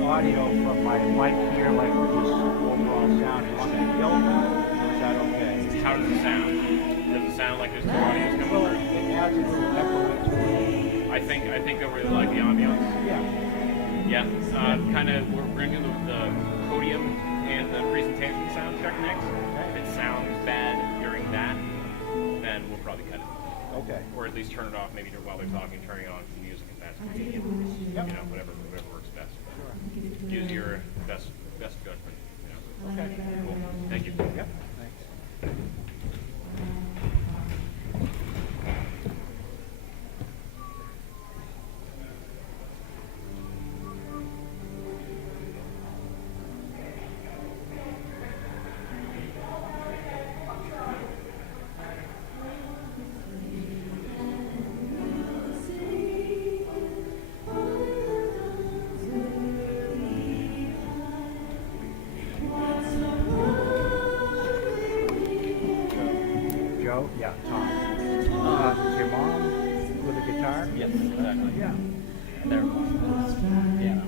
Audio from my mic here, like just overall sound. You want me to kill that, or is that okay? How does it sound? Does it sound like there's two audios coming Well, through? it adds a little echo to it. I think they really like the ambiance. Yeah. Yeah. Kind of. We're going to do the podium and the presentation sound check next. Okay. If it sounds bad during that, then we'll probably cut it. Okay. Or at least turn it off. Maybe while they're talking, turning it on for music if that's convenient. Yep. You know, whatever works best. Sure. Use your best judgment. You know. Okay. Cool. Thank you. Yep. Thanks. Yeah, Tom. Is your mom with a guitar? Yes, exactly. Yeah. And their mom is piano.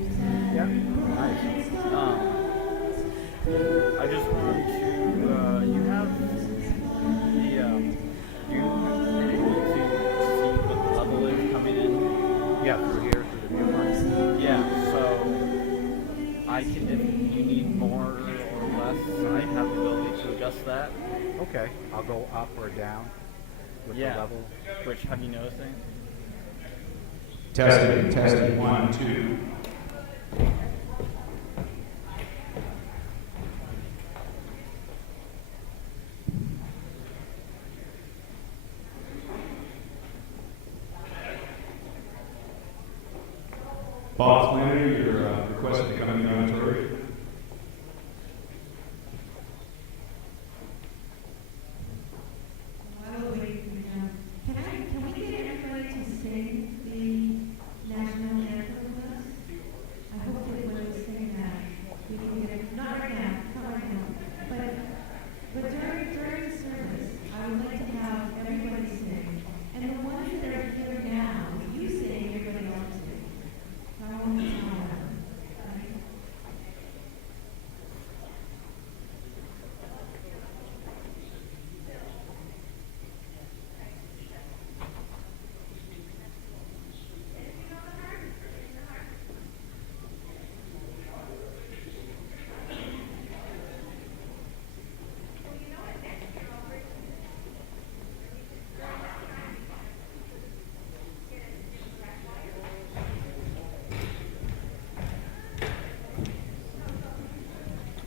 Yeah. Nice. I just wanted to, you have the, you are able to see what the level is coming in? Yeah, through here, through the viewfinder. Yeah, so I can, if you need more or less, I have the ability to adjust that. Okay. I'll go up or down with the level. Which, have you noticed anything? Testing, 1, 2. Bob Minor, you're requesting to come in the auditorium. While we're waiting for him, can we get everybody to sing the national anthem with us? I hope that when we sing that, we can get, not right now, but during the service, I would like to have everybody sing. And the ones that are here now, if you sing, everybody else will sing. I won't have to know that, right?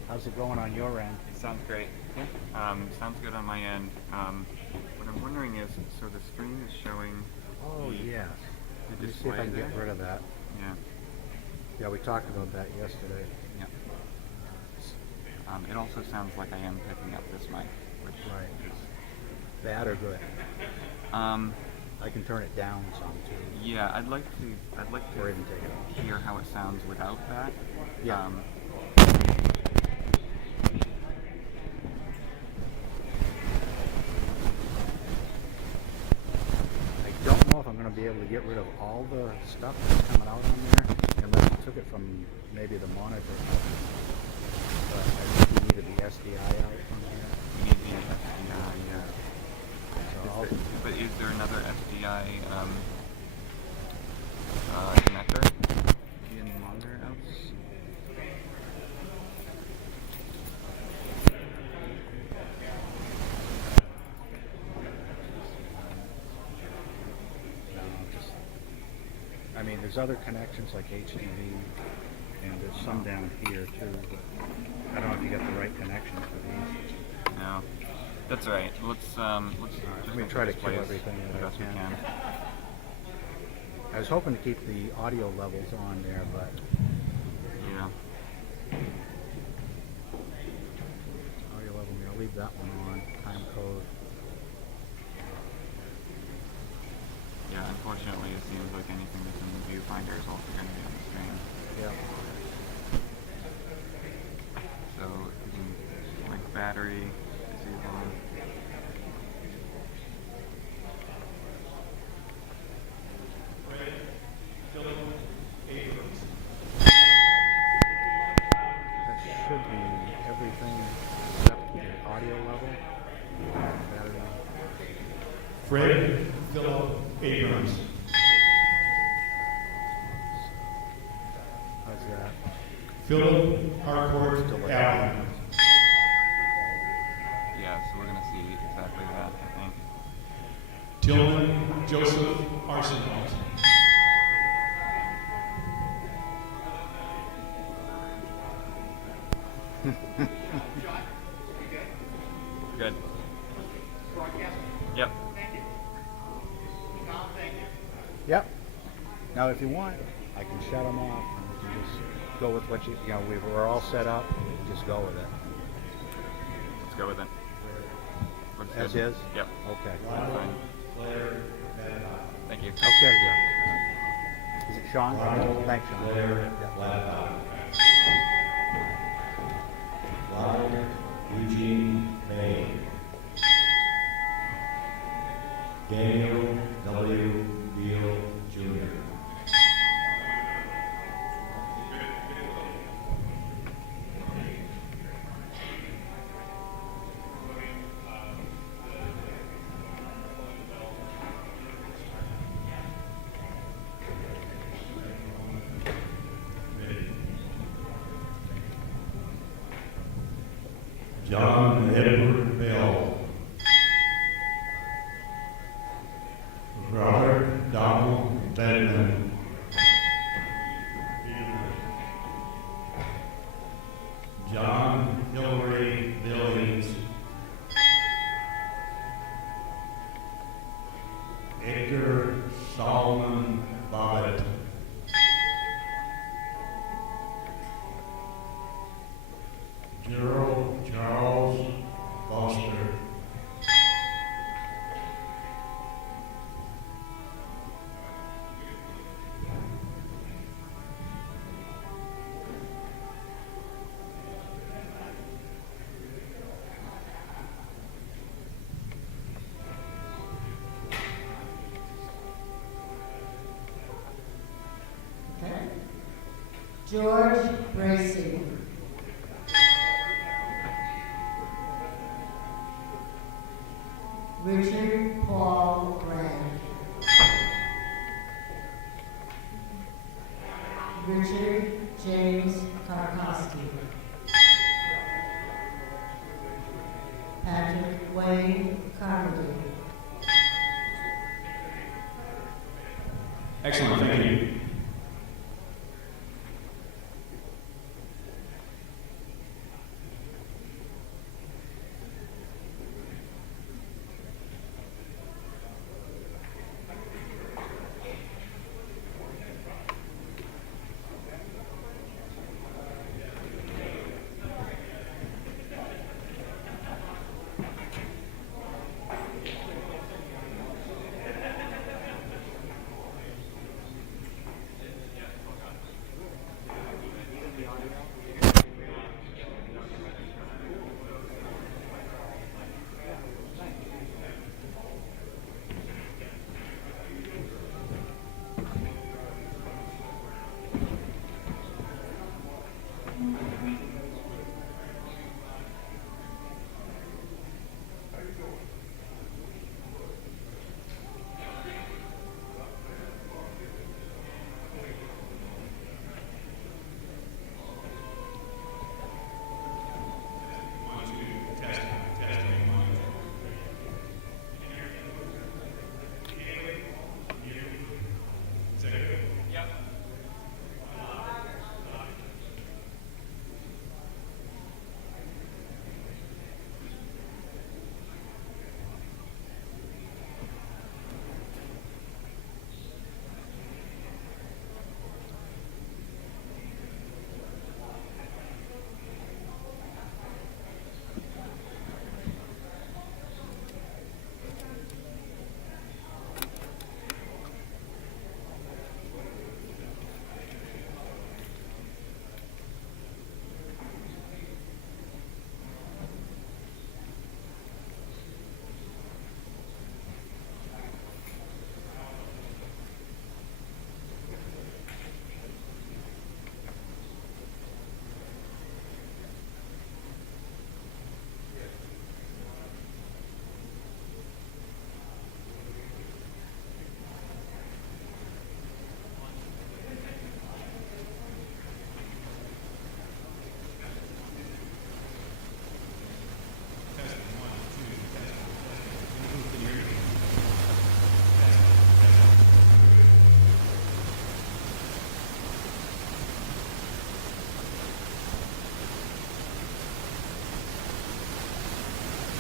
How's it going on your end? It sounds great. Yeah. Sounds good on my end. What I'm wondering is, so the stream is showing. Oh, yes. The Let me see if display I can there? get rid of that. Yeah. Yeah, we talked about that yesterday. Yep. It also sounds like I am picking up this mic, which Right. is. Bad or good? Um, I can turn it down some too. yeah, I'd like to Or even take it off. hear how it sounds without that. Yeah. I don't know if I'm going to be able to get rid of all the stuff that's coming out on there unless you took it from maybe the monitor out. But I think you needed the SDI out from here. We need the SDI. Yeah. So But is there another SDI connector in the monitor outs? mean, there's other connections like HDV, and there's some down here too, but I don't know if you got the right connections for these. No, that's all right. Let's just Let me make try to this kill place everything the that I best we can. can. I was hoping to keep the audio levels on there, but Yeah. audio level, I'm gonna leave that one on, time code. Yeah, unfortunately, it seems like anything that's in the viewfinder is also going to be on the stream. Yeah. So, if you can, like, battery, disable. That should be everything except the audio level. Battery. Fred Philip Abrams. So, how's that? Philip Harcourt Delay. Allen. Yeah, so we're going to see exactly that, I think. Tillman Joseph Arsenault. Good. Yep. Yep. Now, if you want, I can shut them off, and we can just go with what you know. We're all set up. Just go with it. Let's go with it. Looks As good. is. Yep. Okay. That's fine. Blair Thank you. Okay. Yeah. Is it Sean? Thanks, Sean. Blair Yeah. Laptop. Ronald Eugene Maine. Daniel W. Beal Jr. John Edward Bell. Robert Donald Bedman. John Hillary Billings. Edgar Solomon Bobbitt. Gerald Charles Foster. Okay. George Bracy. Richard Paul Brand. Richard James Karkowski. Patrick Wayne Conway. Excellent, thank you.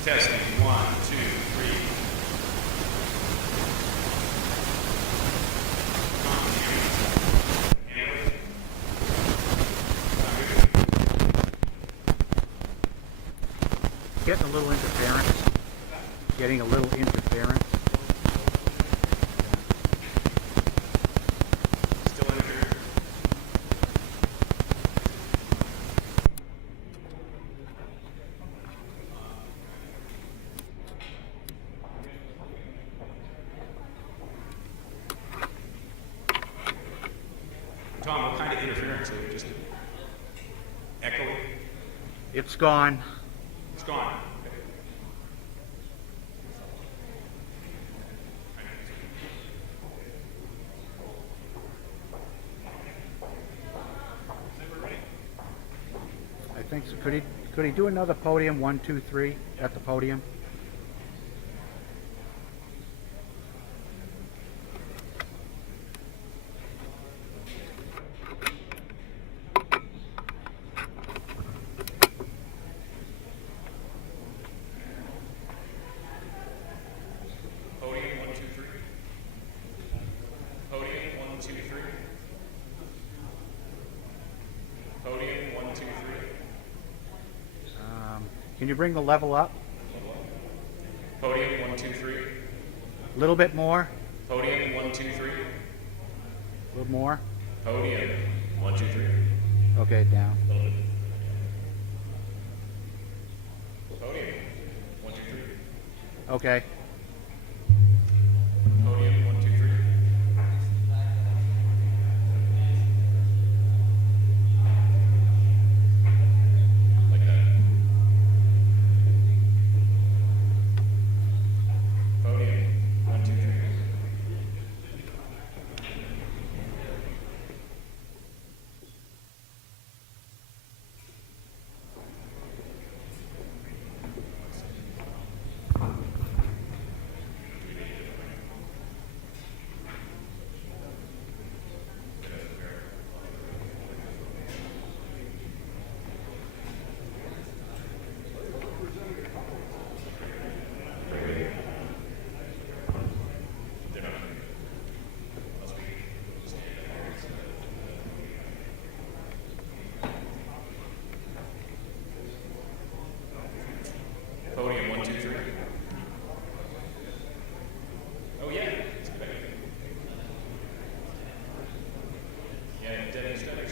Testing, 1, 2, 3. Tom, can you hear me? Manley? Sound good? Getting a little interference. What's that? Getting a little interference. Still a little bit of interference? Yeah. Still interfering? Tom, what kind of interference is it? Just echoing? It's gone. It's gone. Say we're ready. I think so. Could he do another podium 1, 2, 3 at the podium? Podium, 1, 2, 3. Podium, 1, 2, 3. Podium, 1, 2, 3. Can you bring the level up Podium, 1, 2, 3. a little bit more? Podium, 1, 2, 3. A little more? Podium, 1, 2, 3. Okay, down. Podium, 1, 2, 3. Okay. Podium, 1, 2, 3. Like that. Podium, 1, 2, 3. Podium, 1, 2, 3. Oh yeah. Yeah, then you said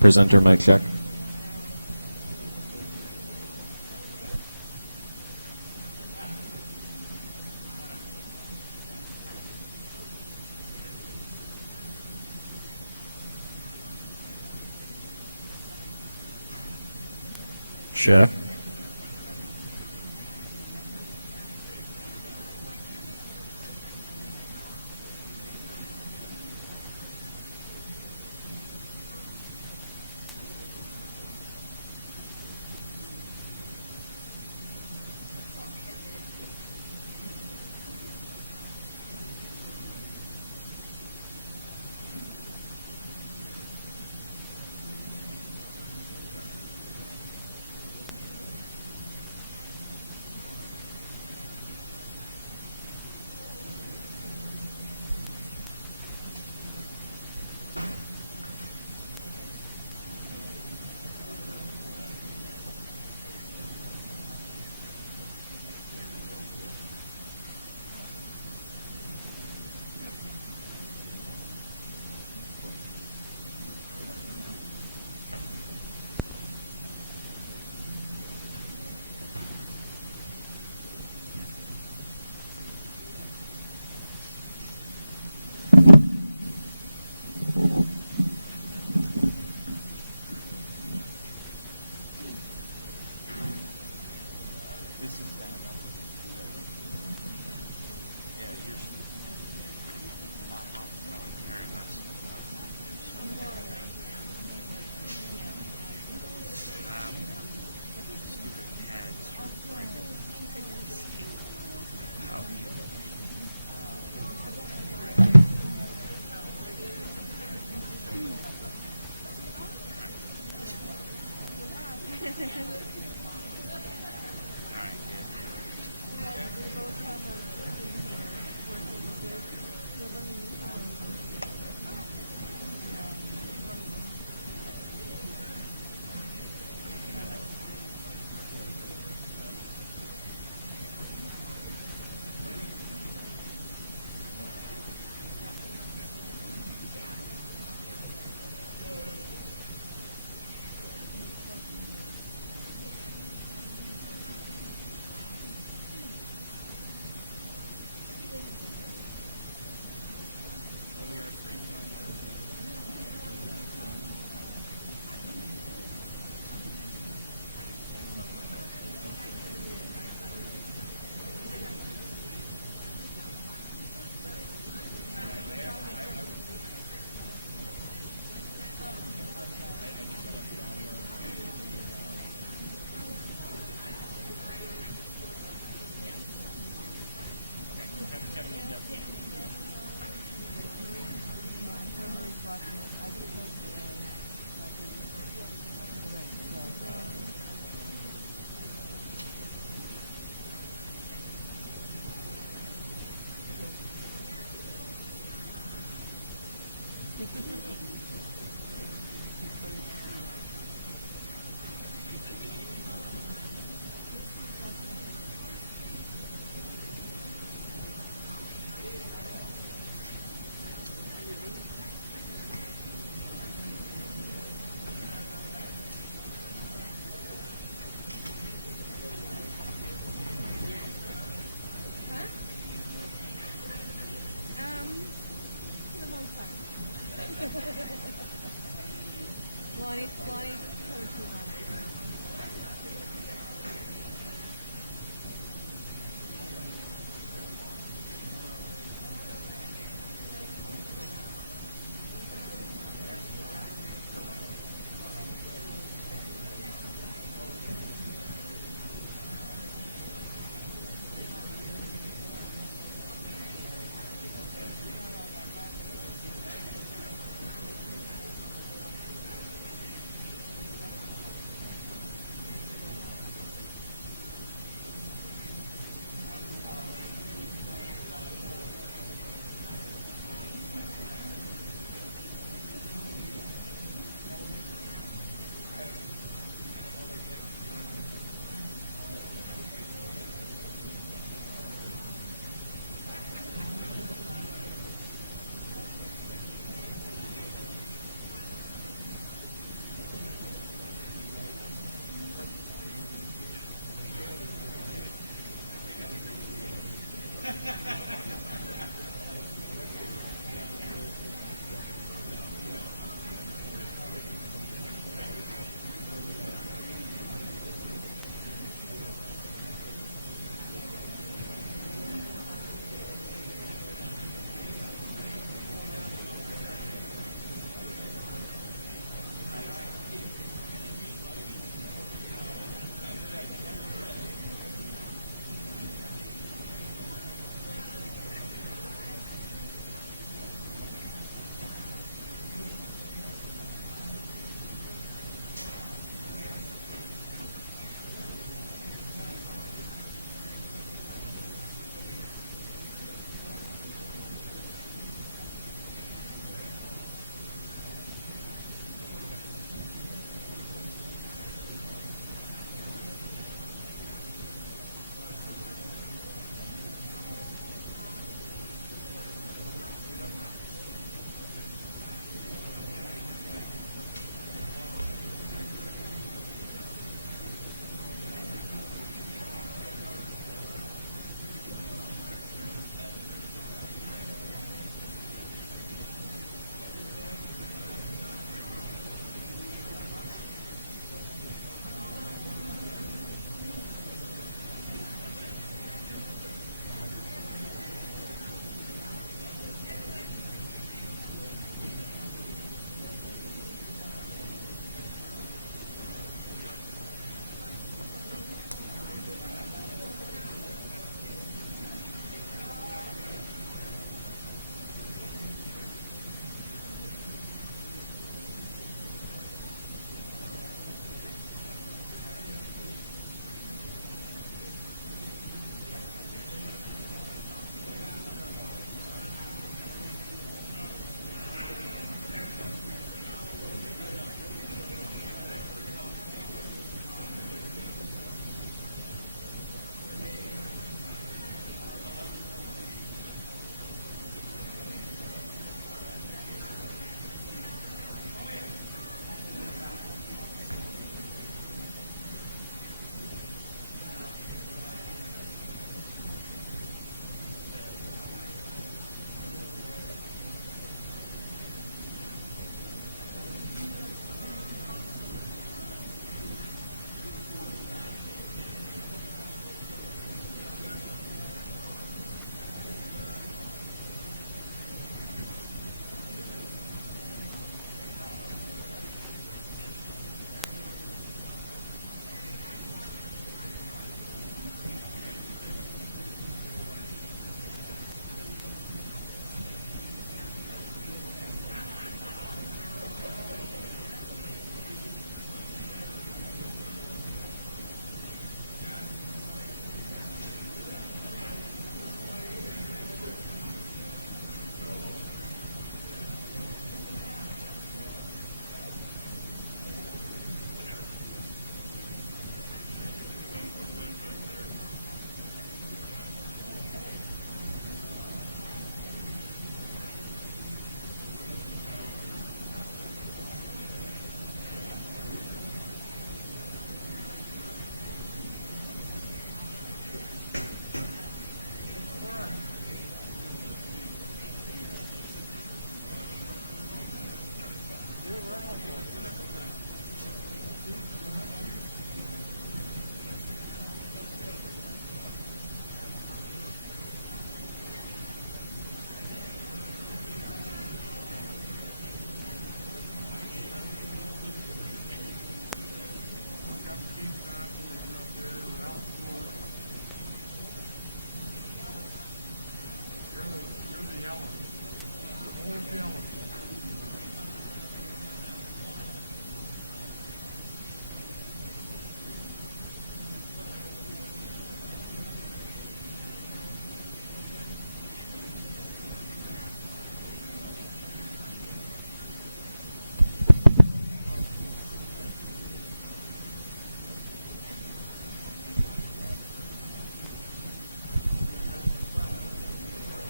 Presenter mic check. Check. For the most part.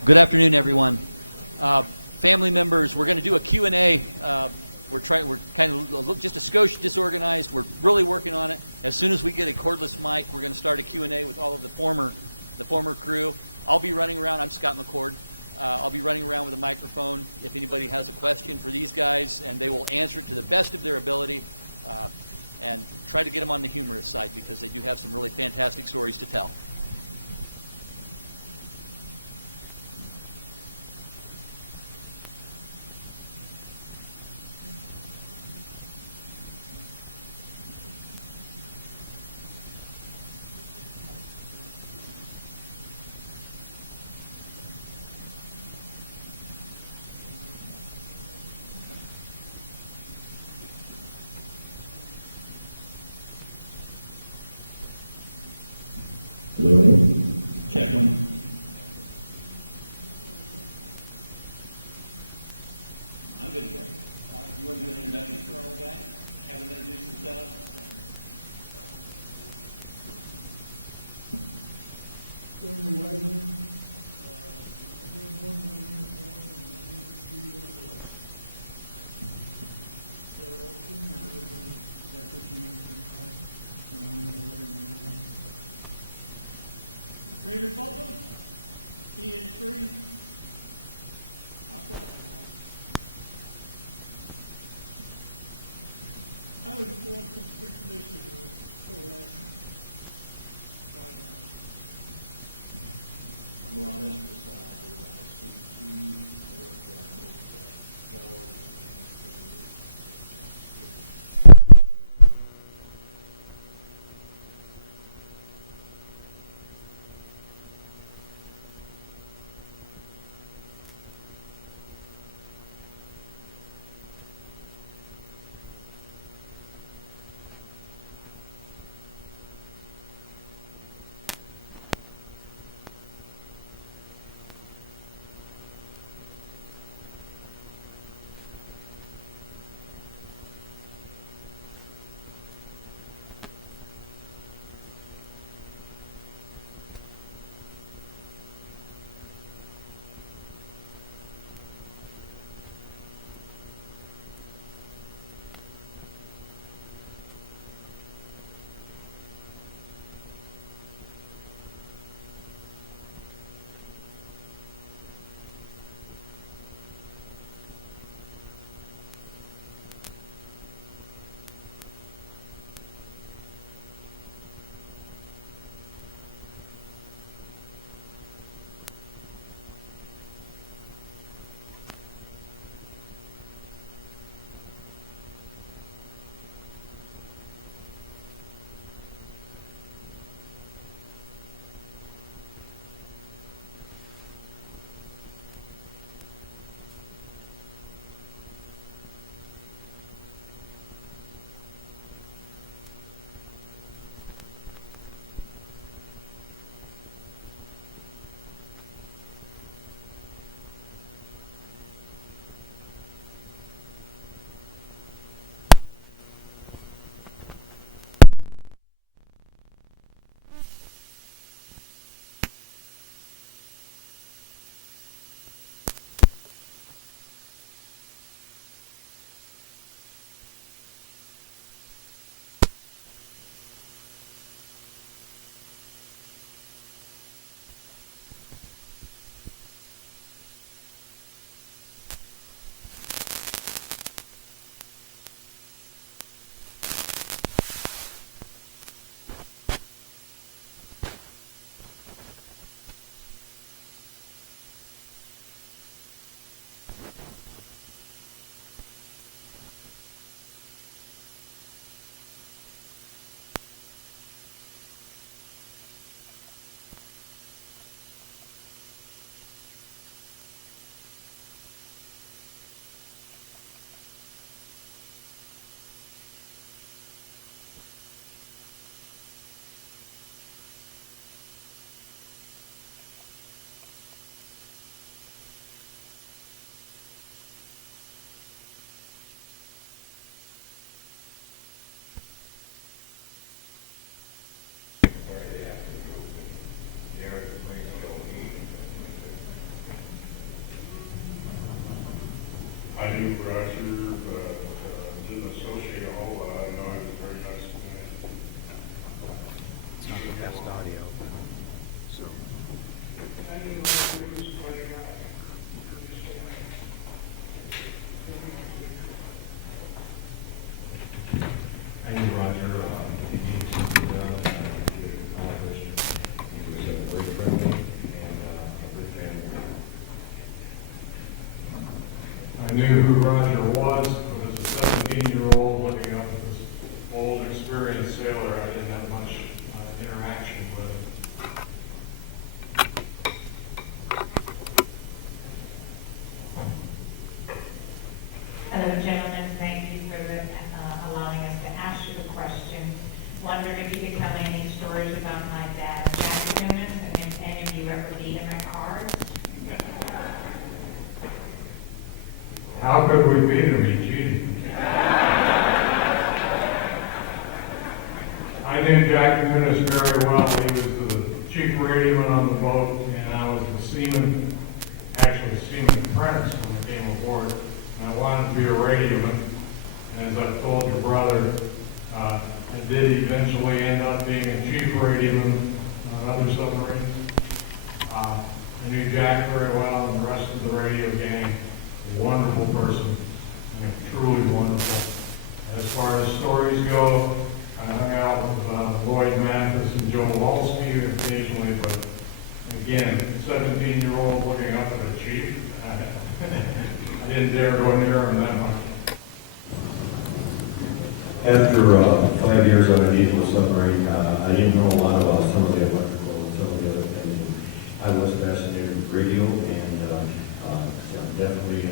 Good afternoon, everyone. Family members, we're going to do a Q&A. We're kind of just a skosh disorganized. We're really working on it. As soon as we get a cordless mic, we're going to start a Q&A with all of the former crew. I'll be running around. I'm Scott McCord. I'll be running around with a microphone if anybody has a question for these guys, and they will answer it to the best of their ability and try to get them on the humorous side because they do have some really fantastic stories to tell. Hello? Check one. I'm good to go. You want to do an introduction for all the guys? Have them introduce themselves? Courtney Wagner, David Butler, Ian Free, I was going from pre-commission coalescing. I'm Ron Estes, with IC2. I work both forward and I knew Thresher, but didn't associate a whole lot. I know he was a very nice man. It's not the best audio, but so I didn't know he was a great guy. I knew Roger, he gave something accomplished. He was very friendly and a good family man. I knew who Roger was, but as a 17-year-old looking up at this old, experienced sailor, I didn't have much interaction with him. Hello, gentlemen. Thank you for allowing us to ask you the questions. Wondered if you could tell me any stories about my dad, Jack Loomis, and if any of you ever beat him at cards. How could we beat him? He cheated. I knew Jack Loomis very well. He was the chief radioman on the boat, and I was the seaman, actually seaman apprentice when I came aboard. And I wanted to be a radioman. And as I've told your brother, I did eventually end up being a chief radioman on other submarines. I knew Jack very well and the rest of the radio gang. Wonderful person. I mean, truly wonderful. As far as stories go, I hung out with Lloyd Mathis and Joe Walsky occasionally, but again, 17-year-old looking up at a chief, I didn't dare go near him that much. After 5 years on a naval submarine, I didn't know a lot about some of the electrical and some of the other things. And I was fascinated with radio, and definitely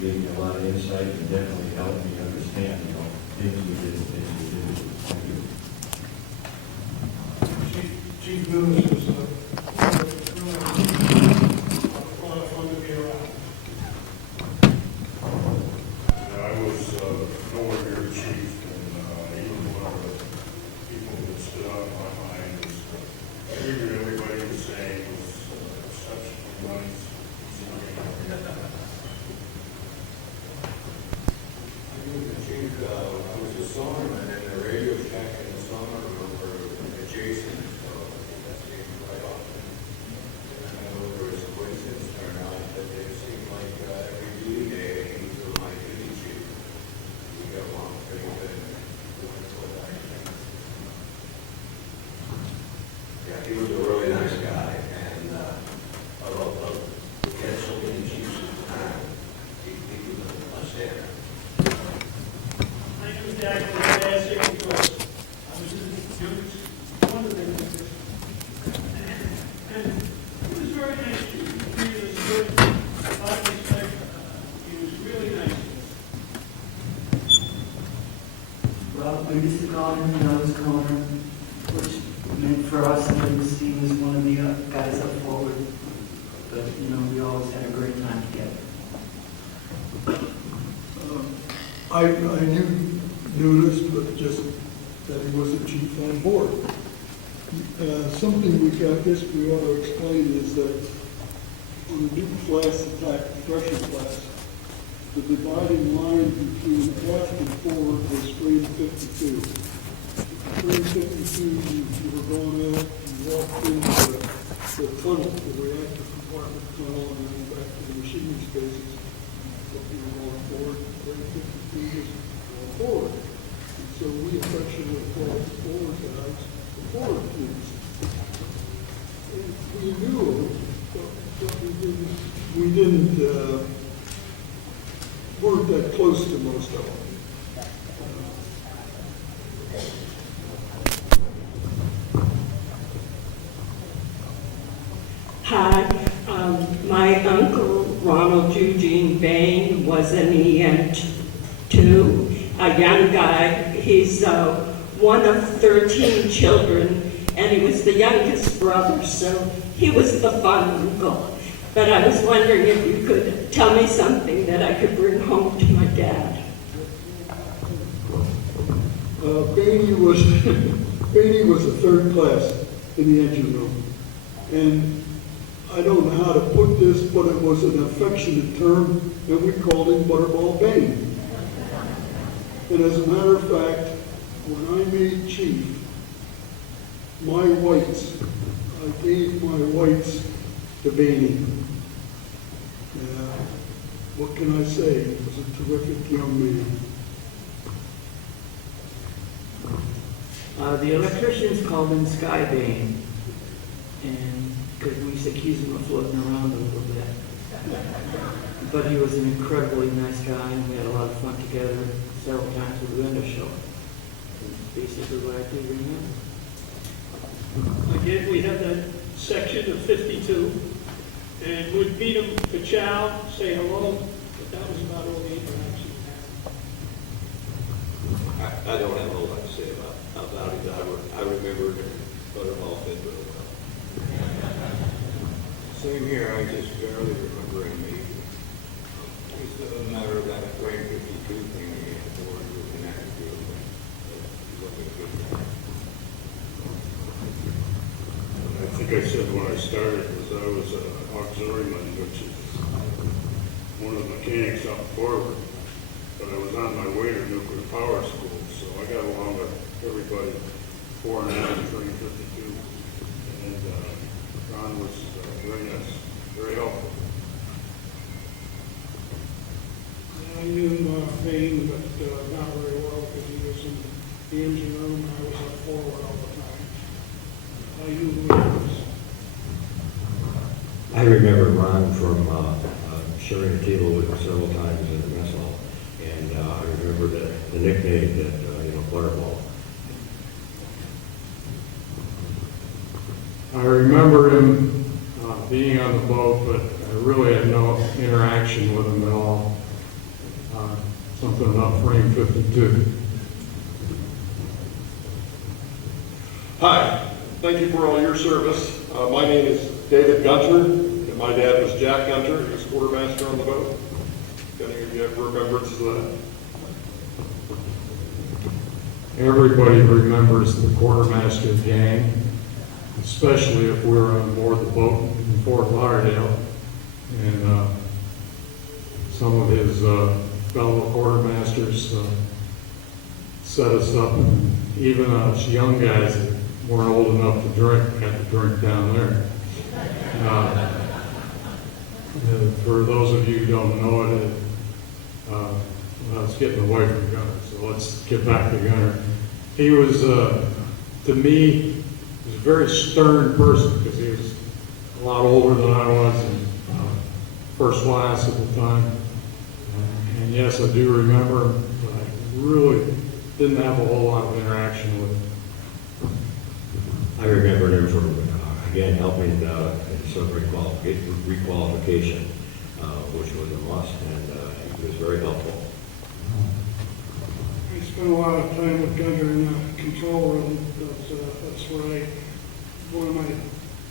gave me a lot of insight and definitely helped me understand, things we did and things we didn't do. Thank you. Chief Loomis was a lot of fun to be around. I was nowhere near chief, and even one of the people that stood out in my mind was treated everybody the same, was exceptionally nice, easy to get along. I knew the chief, I was a sonarman in the Radio Shack and the sonar room were adjacent, so I got to see him quite often. And I know there was a coincidence turned out that it seemed like every duty day he was my duty chief. We got along pretty good. Wonderful guy. Yeah, he was a really nice guy, and we had so many chiefs at the time. He was a stand-up. I knew Jack was fantastic because I was in units, one of the units. And he was very nice to you. He was good, obviously, he was really nice to us. Well, we used to call him Nose Corner, which meant for us that he was one of the guys up forward. But, we always had a great time together. I knew this, but just that he was a chief on board. Something we ought to explain is that on the new class attack, Thresher class, the dividing line between aft and forward was grade 52. Grade 52, you were going aft, you walked into the tunnel, the reactor compartment tunnel, and then back to the machinery spaces. If you were going forward, grade 52 was going forward. And so we affectionately called the forward guys the forward cubes. And we knew them, but we didn't weren't that close to most of them. Hi, my uncle Ronald Eugene Bain was an EM2, a young guy. He's one of 13 children, and he was the youngest brother, so he was the fun uncle. But I was wondering if you could tell me something that I could bring home to my dad. Bainey was a third class in the engine room, and I don't know how to put this, but it was an affectionate term, and we called him Butterball Bain. And as a matter of fact, when I made chief, my whites I gave my whites to Benny. What can I say? He was a terrific young man. The electricians called him Skybane, and because we used to accuse him of floating around a little bit. But he was an incredibly nice guy, and we had a lot of fun together several times with the window show. That's basically what I do remember. Again, we had that section of 52, and would meet him for chow, say hello, but that was about all the interaction we had. I don't have a whole lot to say about it, but I remember Buttermall fit real well. Same here, I just barely remember him. It's a matter of that frame 52 thing he had for you were connected to it, but he was a good guy. I think I said when I started I was an auxiliaryman, which is one of the mechanics up forward. But I was on my way to nuclear power school, so I got along with everybody, 4 and 352. And Ron was very nice, very helpful. I knew Maine, but not very well because he was in the engine room and I was up forward all the time. I knew who he was. I remember Ron from sharing a table with him several times in the mess hall. And I remember that the nickname that, Butterball. I remember him being on the boat, but I really had no interaction with him at all. Something about frame 52. Hi, thank you for all your service. My name is David Gunter, and my dad was Jack Gunter. He was quartermaster on the boat. If any of you have remembrances of that? Everybody remembers the quartermaster gang, especially if we were on board the boat in Fort Lauderdale. And some of his fellow quartermasters set us up, and even us young guys that weren't old enough to drink had to drink down there. For those of you who don't know it, well, it's getting away from Gunner, so let's get back to Gunner. He was, to me, he was a very stern person because he was a lot older than I was, and first class at the time. And yes, I do remember him, but I really didn't have a whole lot of interaction with him. I remembered him from, again, helping in some requalification, which was a must, and he was very helpful. I spent a lot of time with Gunter in the control room. That's right. One of my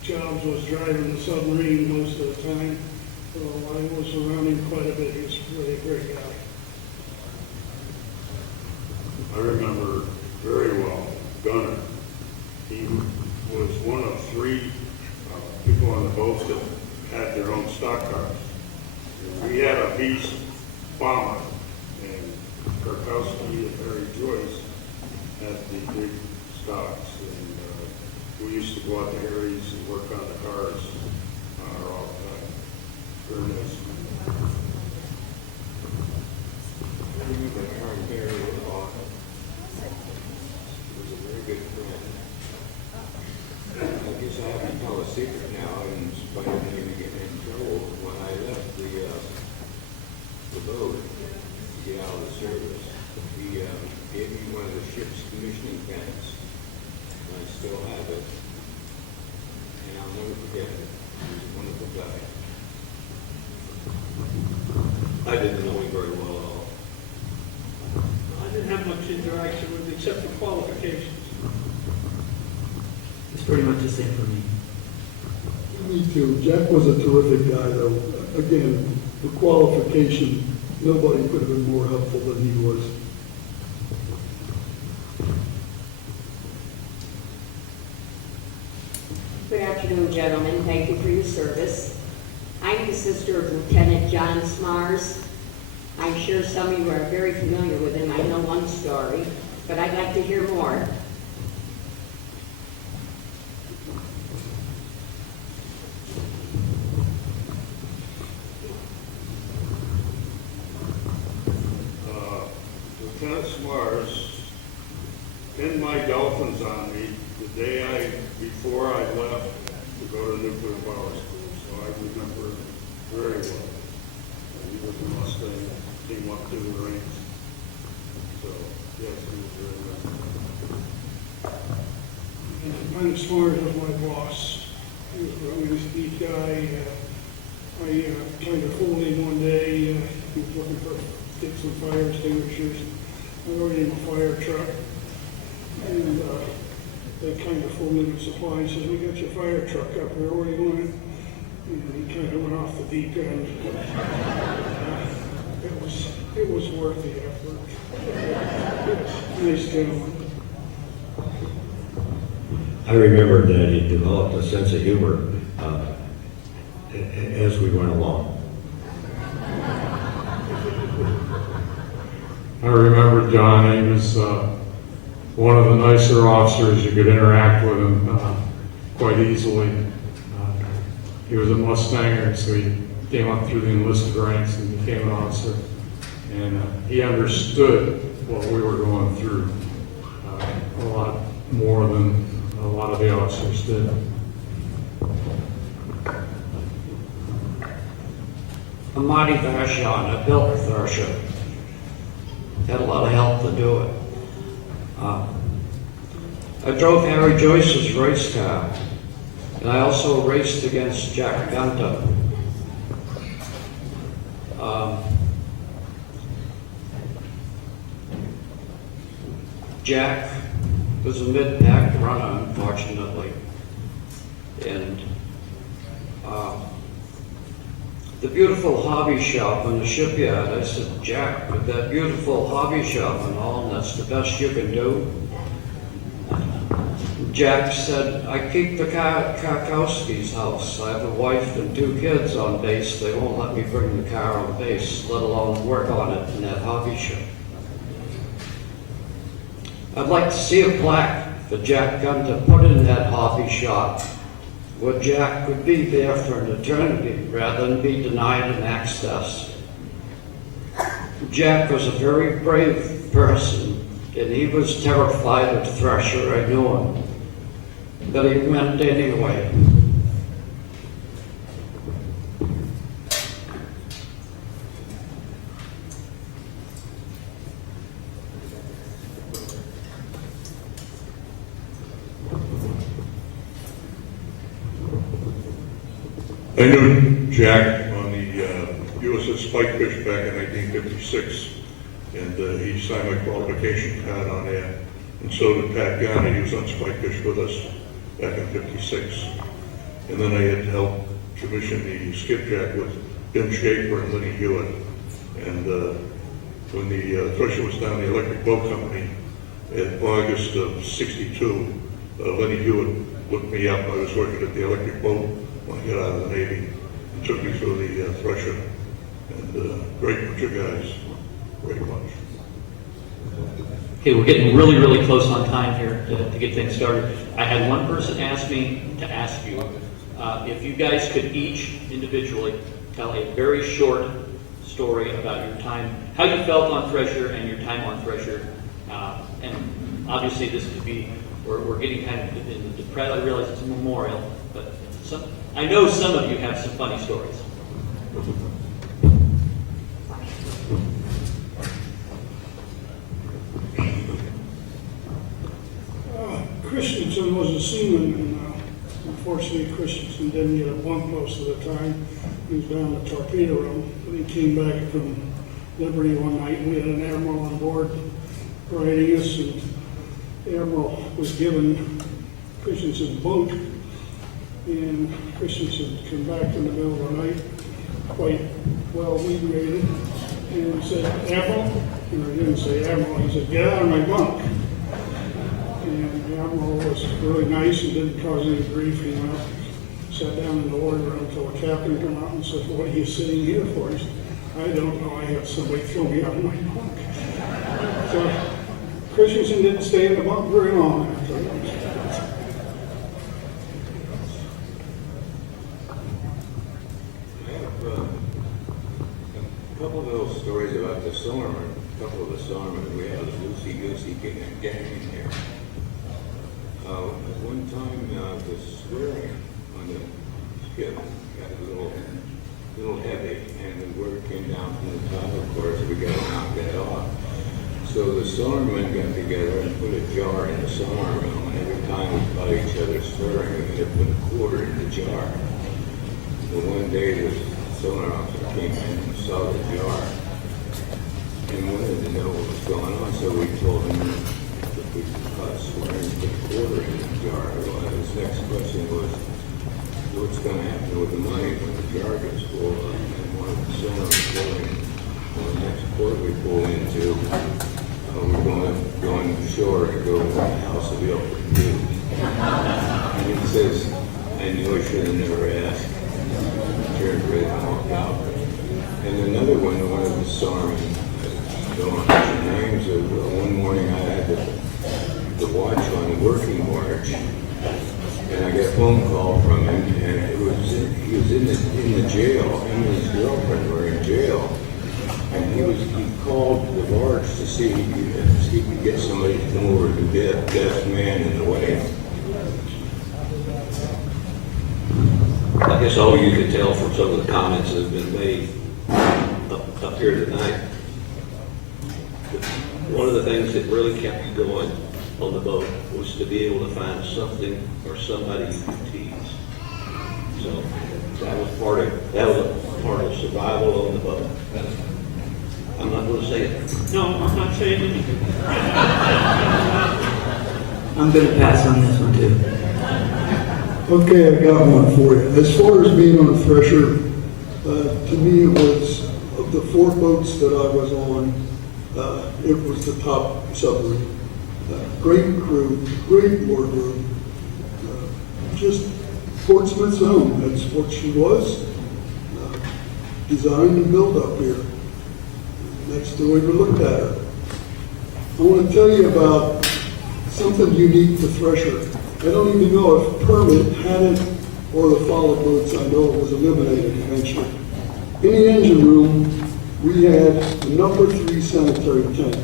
jobs was driving the submarine most of the time. So I was around him quite a bit. He was really a great guy. I remember very well Gunner. He was one of 3 people on the boat that had their own stock cars. And we had a Beast bomber, and Karkowski and Harry Joyce had the big stocks. And we used to go out to Harry's and work on the cars on our off time. Very nice. I remember Aaron very well. He was a very good friend. I guess I have to tell a secret now, in spite of maybe getting in trouble. When I left the boat to get out of the service, he gave me one of the ship's commissioning pens. And I still have it. And I'll never forget it. He was a wonderful guy. I didn't know him very well at all. I didn't have much interaction with him except for qualifications. It's pretty much the same for me. Me too. Jack was a terrific guy, though. Again, for qualification, nobody could have been more helpful than he was. Good afternoon, gentlemen. Thank you for your service. I'm the sister of Lieutenant John Smars. I'm sure some of you are very familiar with him. I know one story, but I'd like to hear more. pinned my dolphins on me the day before I left to go to nuclear power school, so I remember very well. And he was a Mustang, came up to the ranks. So, yes, he was very nice. Mine Smart was my boss. He was a really nice, neat guy. I kind of fooled him one day. He was looking for get some fire extinguishers. I ordered him a fire truck, and they kind of fooled me with supply. He says, "We got your fire truck up here. Where are you going?" And he kind of went off the deep end. It was worth the effort. Nice gentleman. I remember that he developed a sense of humor as we went along. I remember John. He was one of the nicer officers. You could interact with him quite easily. He was a Mustanger, so he came up through the enlisted ranks and became an officer. And he understood what we were going through a lot more than a lot of the officers did. I'm Marty Vashon. I built the Thresher. Had a lot of help to do it. I drove Harry Joyce's race car, and I also raced against Jack Gunter. Jack was a mid-pack runner, unfortunately, and the beautiful hobby shop in the shipyard, I said, "Jack, with that beautiful hobby shop and all, and that's the best you can do?" Jack said, "I keep the Karkowski's house. I have a wife and 2 kids on base. They won't let me bring the car on base, let alone work on it in that hobby shop." I'd like to see a plaque for Jack Gunter put in that hobby shop where Jack could be there for an eternity rather than be denied an access. Jack was a very brave person, and he was terrified of Thresher. I knew him, but he went anyway. I knew Jack on the USS Spikefish back in 1956, and he signed my qualification card on that. And so did Pat Gunn. He was on Spikefish with us back in '56. And then I had helped commission the skipjack with Jim Schaefer and Lenny Hewitt. And when the Thresher was down the Electric Boat Company in August of '62, Lenny Hewitt looked me up. I was working at the Electric Boat when I got out of the Navy, and took me through the Thresher. And great bunch of guys, great bunch. Okay, we're getting really, really close on time here to get things started. I had one person ask me to ask you if you guys could each individually tell a very short story about your time, how you felt on Thresher and your time on Thresher. And obviously this could be, we're getting kind of in the depressed, I realize it's a memorial, but I know some of you have some funny stories. Christensen was a seaman, and unfortunately Christensen didn't get a bunk most of the time. He was down the torpedo room. But he came back from Liberty one night, and we had an admiral on board riding us, and the admiral was given Christensen's boat, and Christensen came back in the middle of the night, quite well inebriated, and said, "Admiral," and he didn't say Admiral, he said, "Get out of my bunk." And the Admiral was really nice and didn't cause any grief. He went up, sat down in the wardroom until the captain came out and said, "What are you sitting here for?" He said, "I don't know, I had somebody throw me out of my bunk." So Christensen didn't stay in the bunk very long after that. I have a couple of little stories about the Storm, a couple of the Storm, and we had a loosey-goosey gang in here. one time the swearing on the ship got a little heavy, and the word came down from the top, of course, we got to knock that off. So the sonarmen got together and put a jar in the sonar room, and every time we caught each other swearing, we had to put a quarter in the jar. So one day the sonar officer came in and saw the jar and wanted to know what was going on, so we told him that we caught swearing, put a quarter in the jar. Well, his next question was, what's going to happen with the money when the jar gets full? And one of the sonars told him, well, the next port we pull into, we're going to go on shore and go to the house of the open news. And he says, I knew I should have never asked. Turned red and walked out. And another one of the sonarmen, I don't want to mention names, one morning I had the watch on the working barge, and I got a phone call from him, and he was in the jail. Him and his girlfriend were in jail, and he called the barge to see if he could get somebody to come over to the best man in the way. I guess all you can tell from some of the comments that have been made up here tonight, one of the things that really kept you going on the boat was to be able to find something or somebody you could tease. So that was part of survival on the boat. I'm not going to say it. No, I'm not saying anything. I'm going to pass on this one too. Okay, I got one for you. As far as being on Thresher, to me it was, of the 4 boats that I was on, it was the top submarine. Great crew, great wardroom, just Portsmouth's own. That's what she was. Designed and built up here. That's the way we looked at her. I want to tell you about something unique to Thresher. I don't even know if Permit had it or the follow boats. I know it was eliminated eventually. In the engine room, we had a number 3 sanitary tank.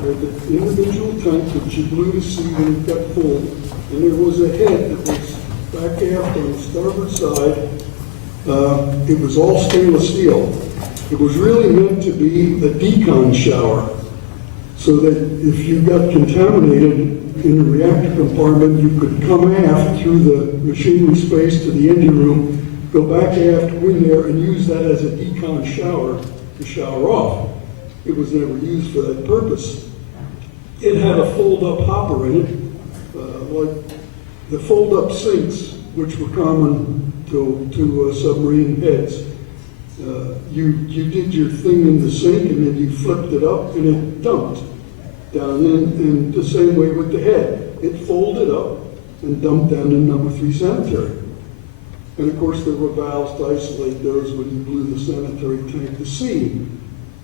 There was an individual tank which you blew to see when it got full, and there was a head that was back aft on the starboard side. It was all stainless steel. It was really meant to be a decon shower, so that if you got contaminated in the reactor compartment, you could come aft through the machinery space to the engine room, go back aft, go in there, and use that as a decon shower to shower off. It was never used for that purpose. It had a fold-up hopper in it, like the fold-up sinks, which were common to submarine heads. You did your thing in the sink, and then you flipped it up, and it dumped down in the same way with the head. It folded up and dumped down in number 3 sanitary. And of course there were valves to isolate those when you blew the sanitary tank to sea.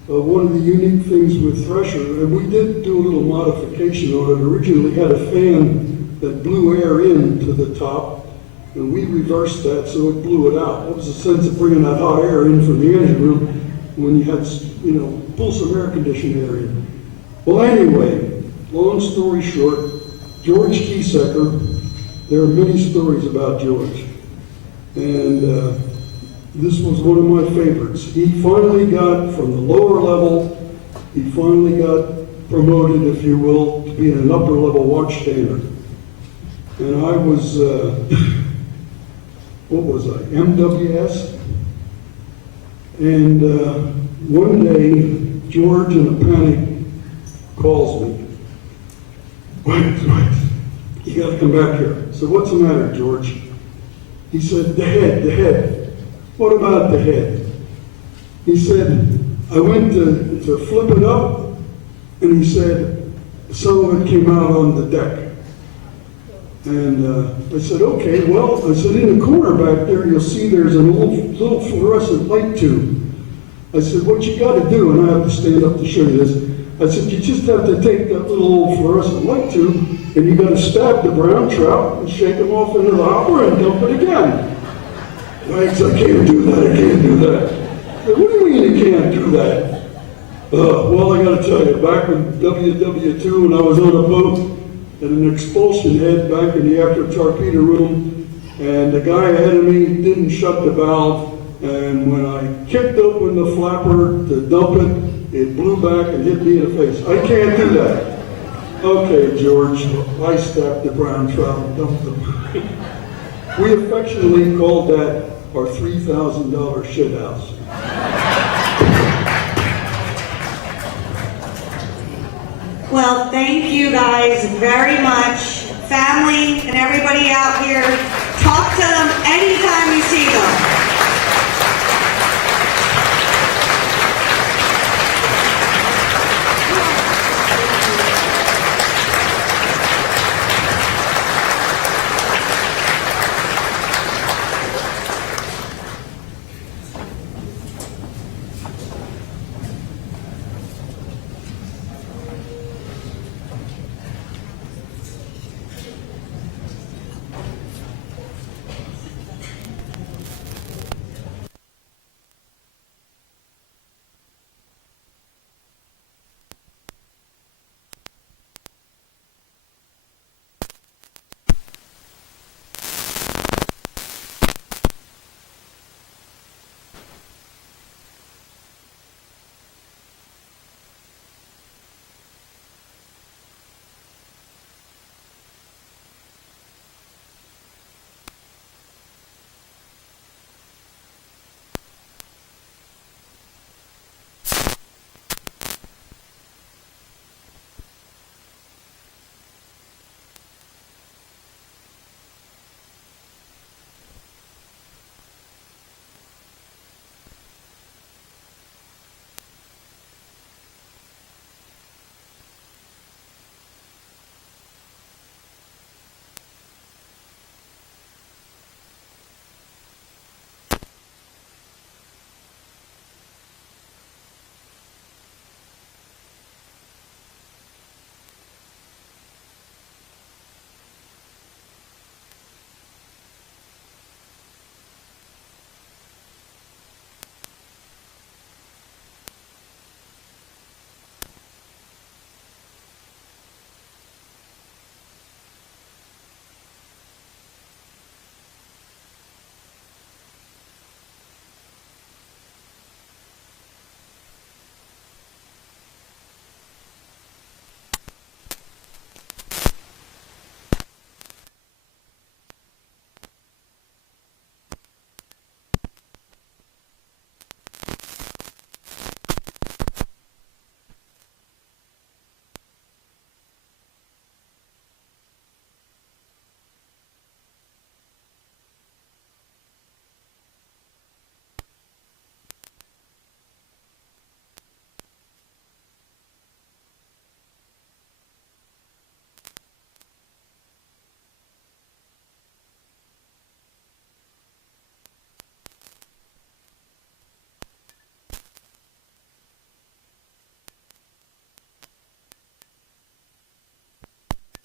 One of the unique things with Thresher, and we did do a little modification on it, originally had a fan that blew air into the top, and we reversed that so it blew it out. What was the sense of bringing that hot air in from the engine room when you had, pull some air conditioned air in? Well, anyway, long story short, George Keysecker, there are many stories about George, and this was one of my favorites. He finally got, from the lower level, he finally got promoted, if you will, to be an upper level watchstander. And I was, what was I, MWS? And one day, George in a panic calls me. Wait, you gotta come back here. I said, what's the matter, George? He said, the head. What about the head? He said, I went to flip it up, and he said, some of it came out on the deck. And I said, okay, well, I said, in the corner back there, you'll see there's a little fluorescent light tube. I said, what you gotta do, and I have to stand up to show you this, I said, you just have to take that little old fluorescent light tube, and you got to stab the brown trout and shake them off into the hopper and dump it again. I said, I can't do that. I said, what do you mean you can't do that? Well, I got to tell you, back with WW2 when I was on a boat, and an expulsion head back in the after torpedo room, and the guy ahead of me didn't shut the valve, and when I kicked open the flapper to dump it, it blew back and hit me in the face. I can't do that. Okay, George, I stacked the brown trout and dumped them. We affectionately called that our $3,000 shit house. Well, thank you guys very much. Family and everybody out here, talk to them anytime you see them.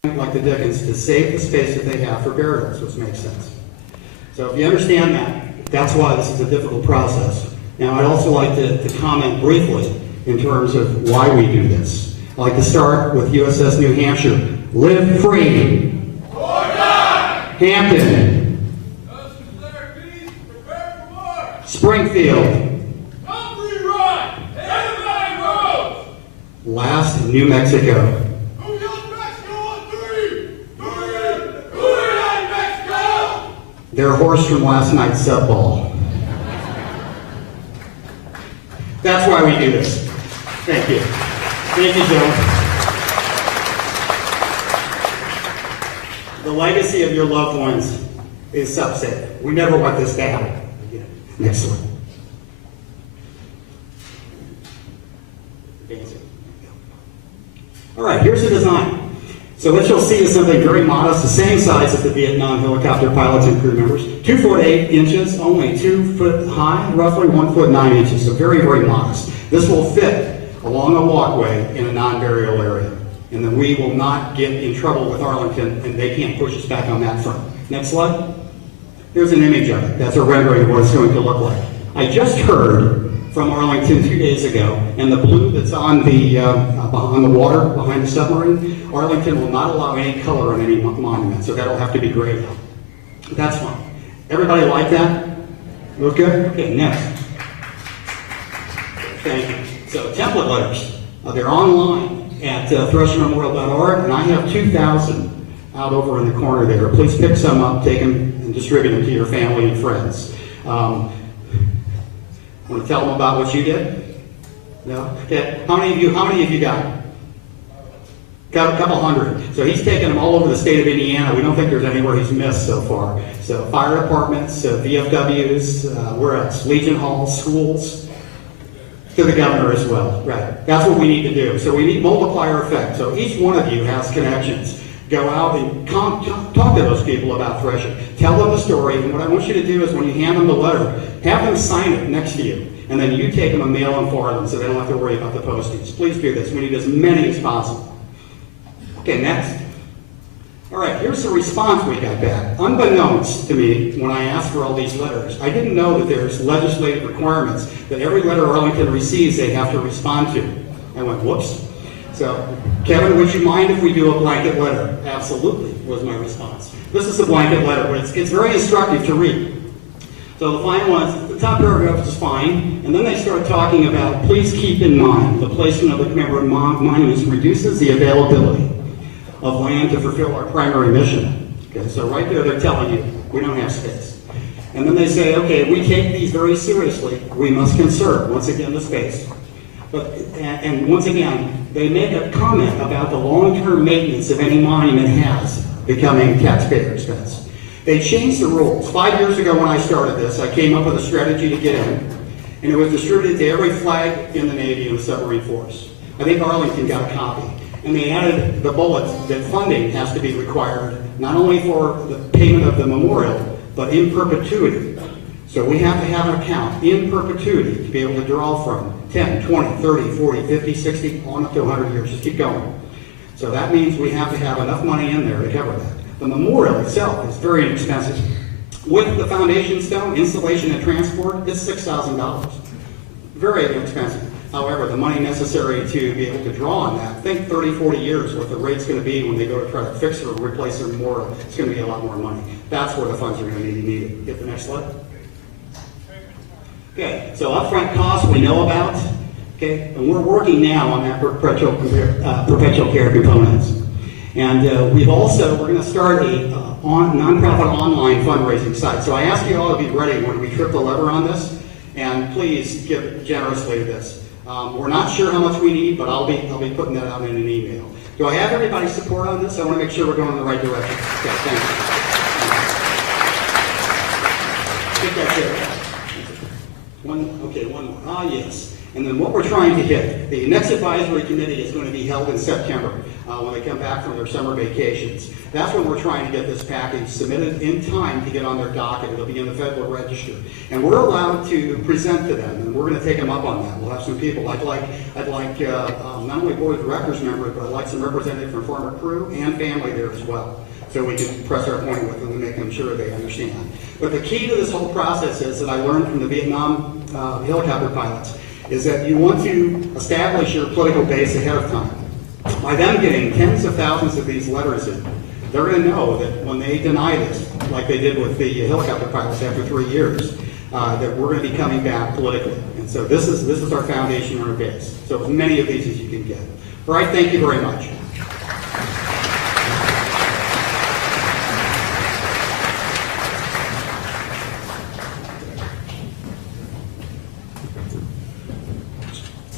Like the Dickens, to save the space that they have for burials, which makes sense. So if you understand that, that's why this is a difficult process. Now I'd also like to comment briefly in terms of why we do this. I'd like to start with USS New Hampshire. Live free! Or die! Hampton! Springfield! Last, New Mexico. They're horse from last night's sub ball. That's why we do this. Thank you. Thank you, Joe. The legacy of your loved ones is subset. We never want this to happen again. Next one. All right, here's the design. So what you'll see is something very modest, the same size as the Vietnam helicopter pilots and crew members. 2 foot 8 inches, only 2 foot high, roughly 1 foot 9 inches, so very, very modest. This will fit along a walkway in a non-burial area. And then we will not get in trouble with Arlington, and they can't push us back on that front. Next slide. Here's an image of it. That's a rendering of what it's going to look like. I just heard from Arlington 2 days ago, and the blue that's on the water behind the submarine, Arlington will not allow any color on any monument, so that'll have to be grayed out. That's fine. Everybody like that? Look good? Okay, next. Thank you. So template letters, they're online at threshermemorial.org, and I have 2,000 out over in the corner there. Please pick some up, take them, and distribute them to your family and friends. Want to tell them about what you did? No? Okay. How many of you got? Got a couple hundred. So he's taken them all over the state of Indiana. We don't think there's anywhere he's missed so far. So fire departments, VFWs, where else? Legion halls, schools, to the governor as well. Right. That's what we need to do. So we need multiplier effect. So each one of you has connections. Go out and talk to those people about Thresher. Tell them the story. And what I want you to do is when you hand them the letter, have them sign it next to you. And then you take them and mail them for them so they don't have to worry about the postage. Please do this. We need as many as possible. Okay, next. All right, here's the response we got back. Unbeknownst to me, when I asked for all these letters, I didn't know that there's legislative requirements that every letter Arlington receives, they have to respond to. I went, whoops. So, Kevin, would you mind if we do a blanket letter? Absolutely, was my response. This is a blanket letter, but it's very instructive to read. So the fine ones, the top paragraph is fine, and then they start talking about, please keep in mind, the placement of the commemorative monuments reduces the availability of land to fulfill our primary mission. Okay, so right there they're telling you, we don't have space. And then they say, okay, we take these very seriously, we must conserve, once again, the space. And once again, they make a comment about the long-term maintenance of any monument has becoming taxpayer expense. They changed the rules. 5 years ago when I started this, I came up with a strategy to get in, and it was distributed to every flag in the Navy and the submarine force. I think Arlington got a copy. And they added the bullet that funding has to be required, not only for the payment of the memorial, but in perpetuity. So we have to have an account in perpetuity to be able to draw from 10, 20, 30, 40, 50, 60, on up to 100 years. Just keep going. So that means we have to have enough money in there to cover that. The memorial itself is very inexpensive. With the foundation stone, installation and transport, it's $6,000. Very inexpensive. However, the money necessary to be able to draw on that, think 30, 40 years what the rate's going to be when they go to try to fix it or replace their memorial. It's going to be a lot more money. That's where the funds are going to be needed. Get the next slide. Okay, so upfront costs we know about. Okay, and we're working now on that perpetual care components. And we're going to start a nonprofit online fundraising site. So I ask you all to be ready when we trip the lever on this, and please give generously to this. We're not sure how much we need, but I'll be putting that out in an email. Do I have everybody's support on this? I want to make sure we're going in the right direction. Okay, thank you. Take that there. One more. Ah, yes. And then what we're trying to hit, the next advisory committee is going to be held in September when they come back from their summer vacations. That's when we're trying to get this package submitted in time to get on their docket. It'll be in the Federal Register. And we're allowed to present to them, and we're going to take them up on that. We'll have some people. I'd like not only board of directors members, but I'd like some representatives from former crew and family there as well, so we can press our point with them and make them sure they understand. But the key to this whole process is that I learned from the Vietnam helicopter pilots is that you want to establish your political base ahead of time. By them getting tens of thousands of these letters in, they're going to know that when they deny this, like they did with the helicopter pilots after 3 years, that we're going to be coming back politically. And so this is our foundation and our base. So as many of these as you can get. All right, thank you very much.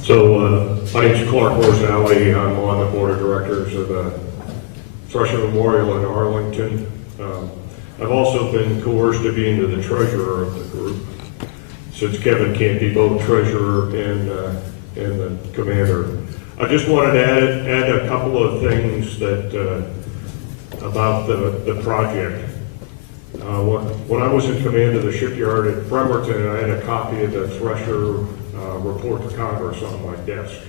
So, my name is Clark Rosali. I'm on the board of directors of Thresher Memorial in Arlington. I've also been coerced to be into the treasurer of the group, since Kevin can't be both treasurer and the commander. I just wanted to add a couple of things that about the project. When I was in command of the shipyard at Bremerton, I had a copy of the Thresher report to Congress on my desk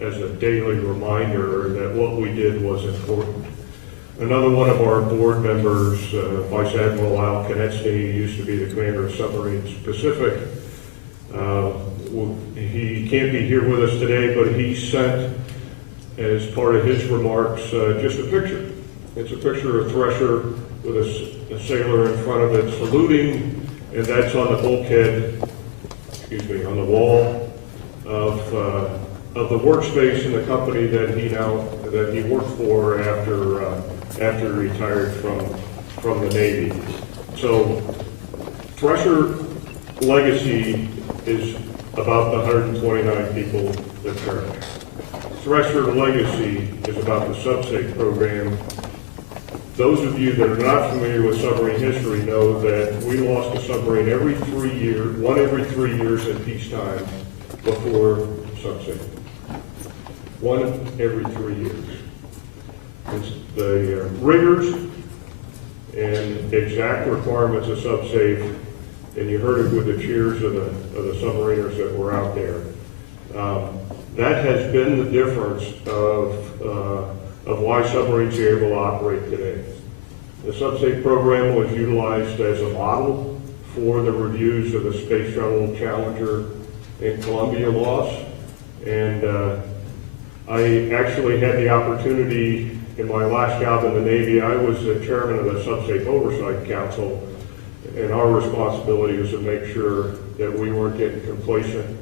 as a daily reminder that what we did was important. Another one of our board members, Vice Admiral Al Konechny, used to be the commander of Submarines Pacific, he can't be here with us today, but he sent, as part of his remarks, just a picture. It's a picture of Thresher with a sailor in front of it saluting, and that's on the bulkhead, on the wall of the workspace in the company that he worked for after he retired from the Navy. So Thresher legacy is about the 129 people that perished. Thresher legacy is about the subsafe program. Those of you that are not familiar with submarine history know that we lost a submarine every 3 years, one every 3 years at peacetime before subsafe. One every 3 years. It's the rigors and exact requirements of subsafe, and you heard it with the cheers of the submariners that were out there. That has been the difference of why submarines are able to operate today. The subsafe program was utilized as a model for the reviews of the Space Shuttle Challenger and Columbia loss, and I actually had the opportunity in my last job in the Navy. I was the chairman of the Subsafe Oversight Council, and our responsibility was to make sure that we weren't getting complacent,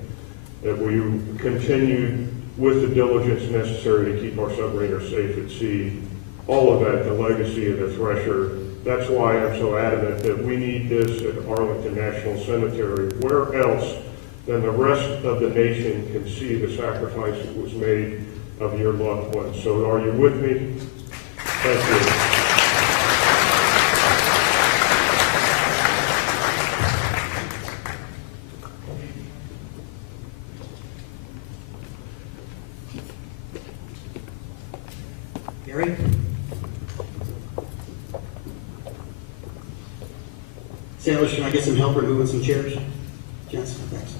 that we continued with the diligence necessary to keep our submariners safe at sea. All of that, the legacy of the Thresher. That's why I'm so adamant that we need this at Arlington National Cemetery. Where else than the rest of the nation can see the sacrifice that was made of your loved ones. So are you with me? Thank you. Gary? Sailors, can I get some help removing some chairs? Gents, thanks.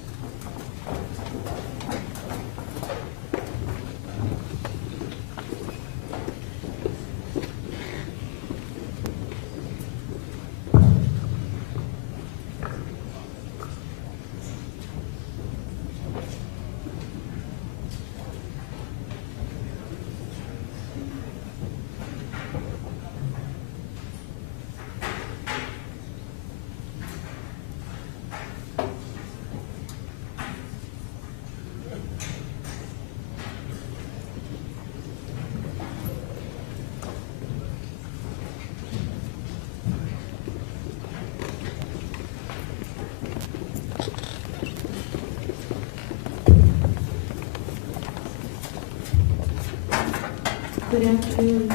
Good afternoon.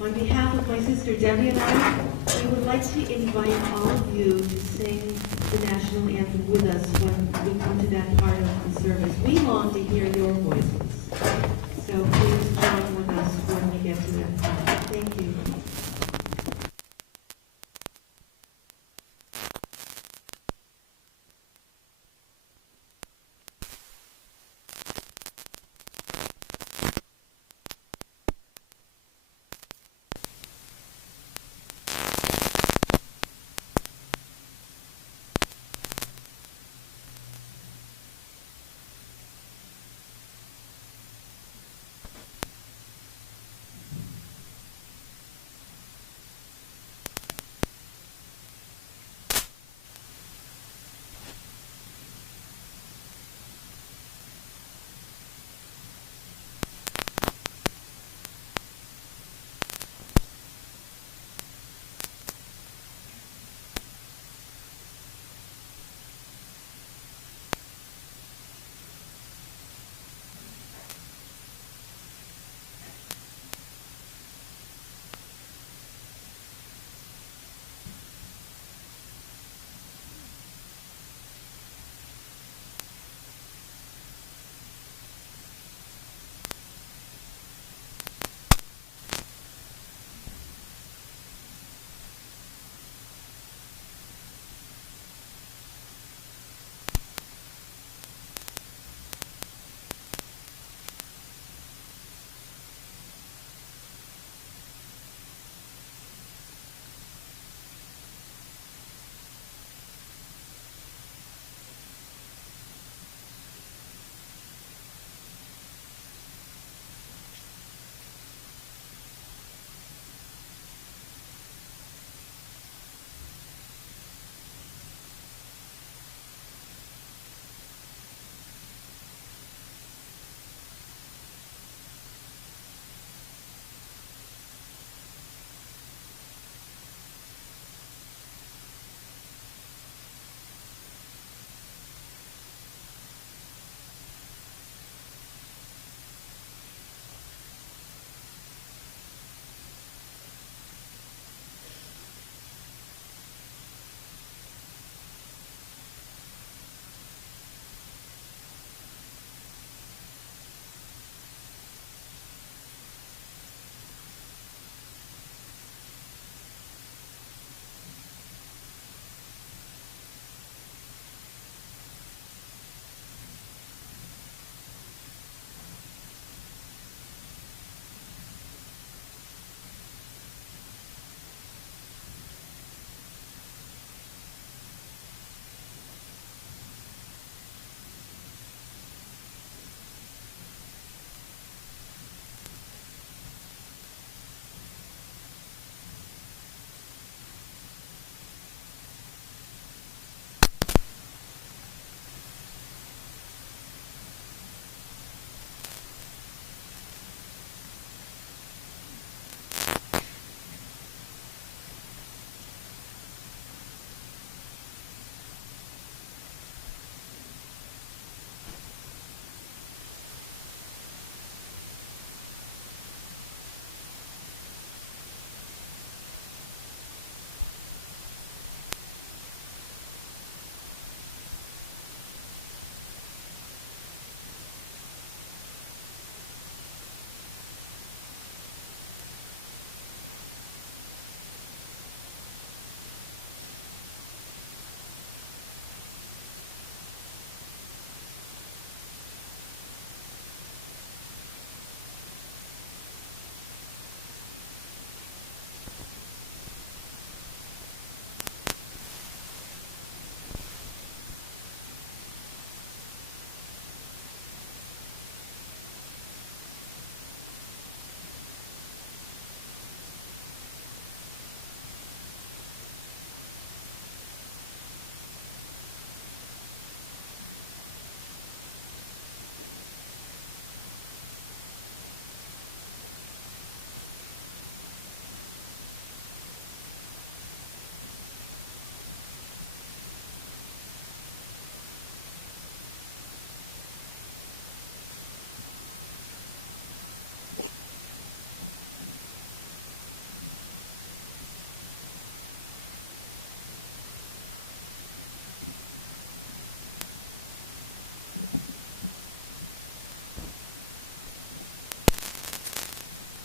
On behalf of my sister Debbie and I, we would like to invite all of you to sing the national anthem with us when we come to that part of the service. We long to hear your voices. So please join with us when we get to that part. Thank you.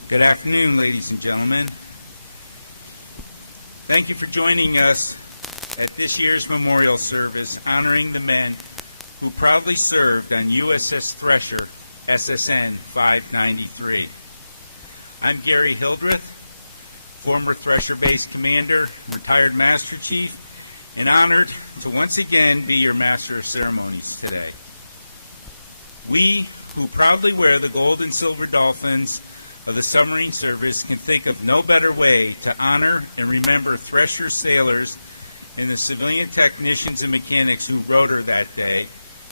Good afternoon, ladies and gentlemen. Thank you for joining us at this year's memorial service honoring the men who proudly served on USS Thresher, SSN 593. I'm Gary Hildreth, former Thresher Base Commander, retired Master Chief, and honored to once again be your Master of Ceremonies today. We who proudly wear the gold and silver dolphins of the submarine service can think of no better way to honor and remember Thresher sailors and the civilian technicians and mechanics who rode her that day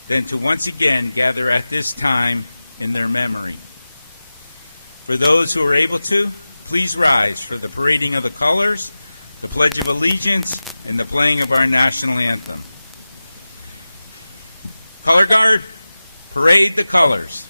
than to once again gather at this time in their memory. For those who are able to, please rise for the parading of the colors, the Pledge of Allegiance, and the playing of our national anthem. Color Guard, parade the colors.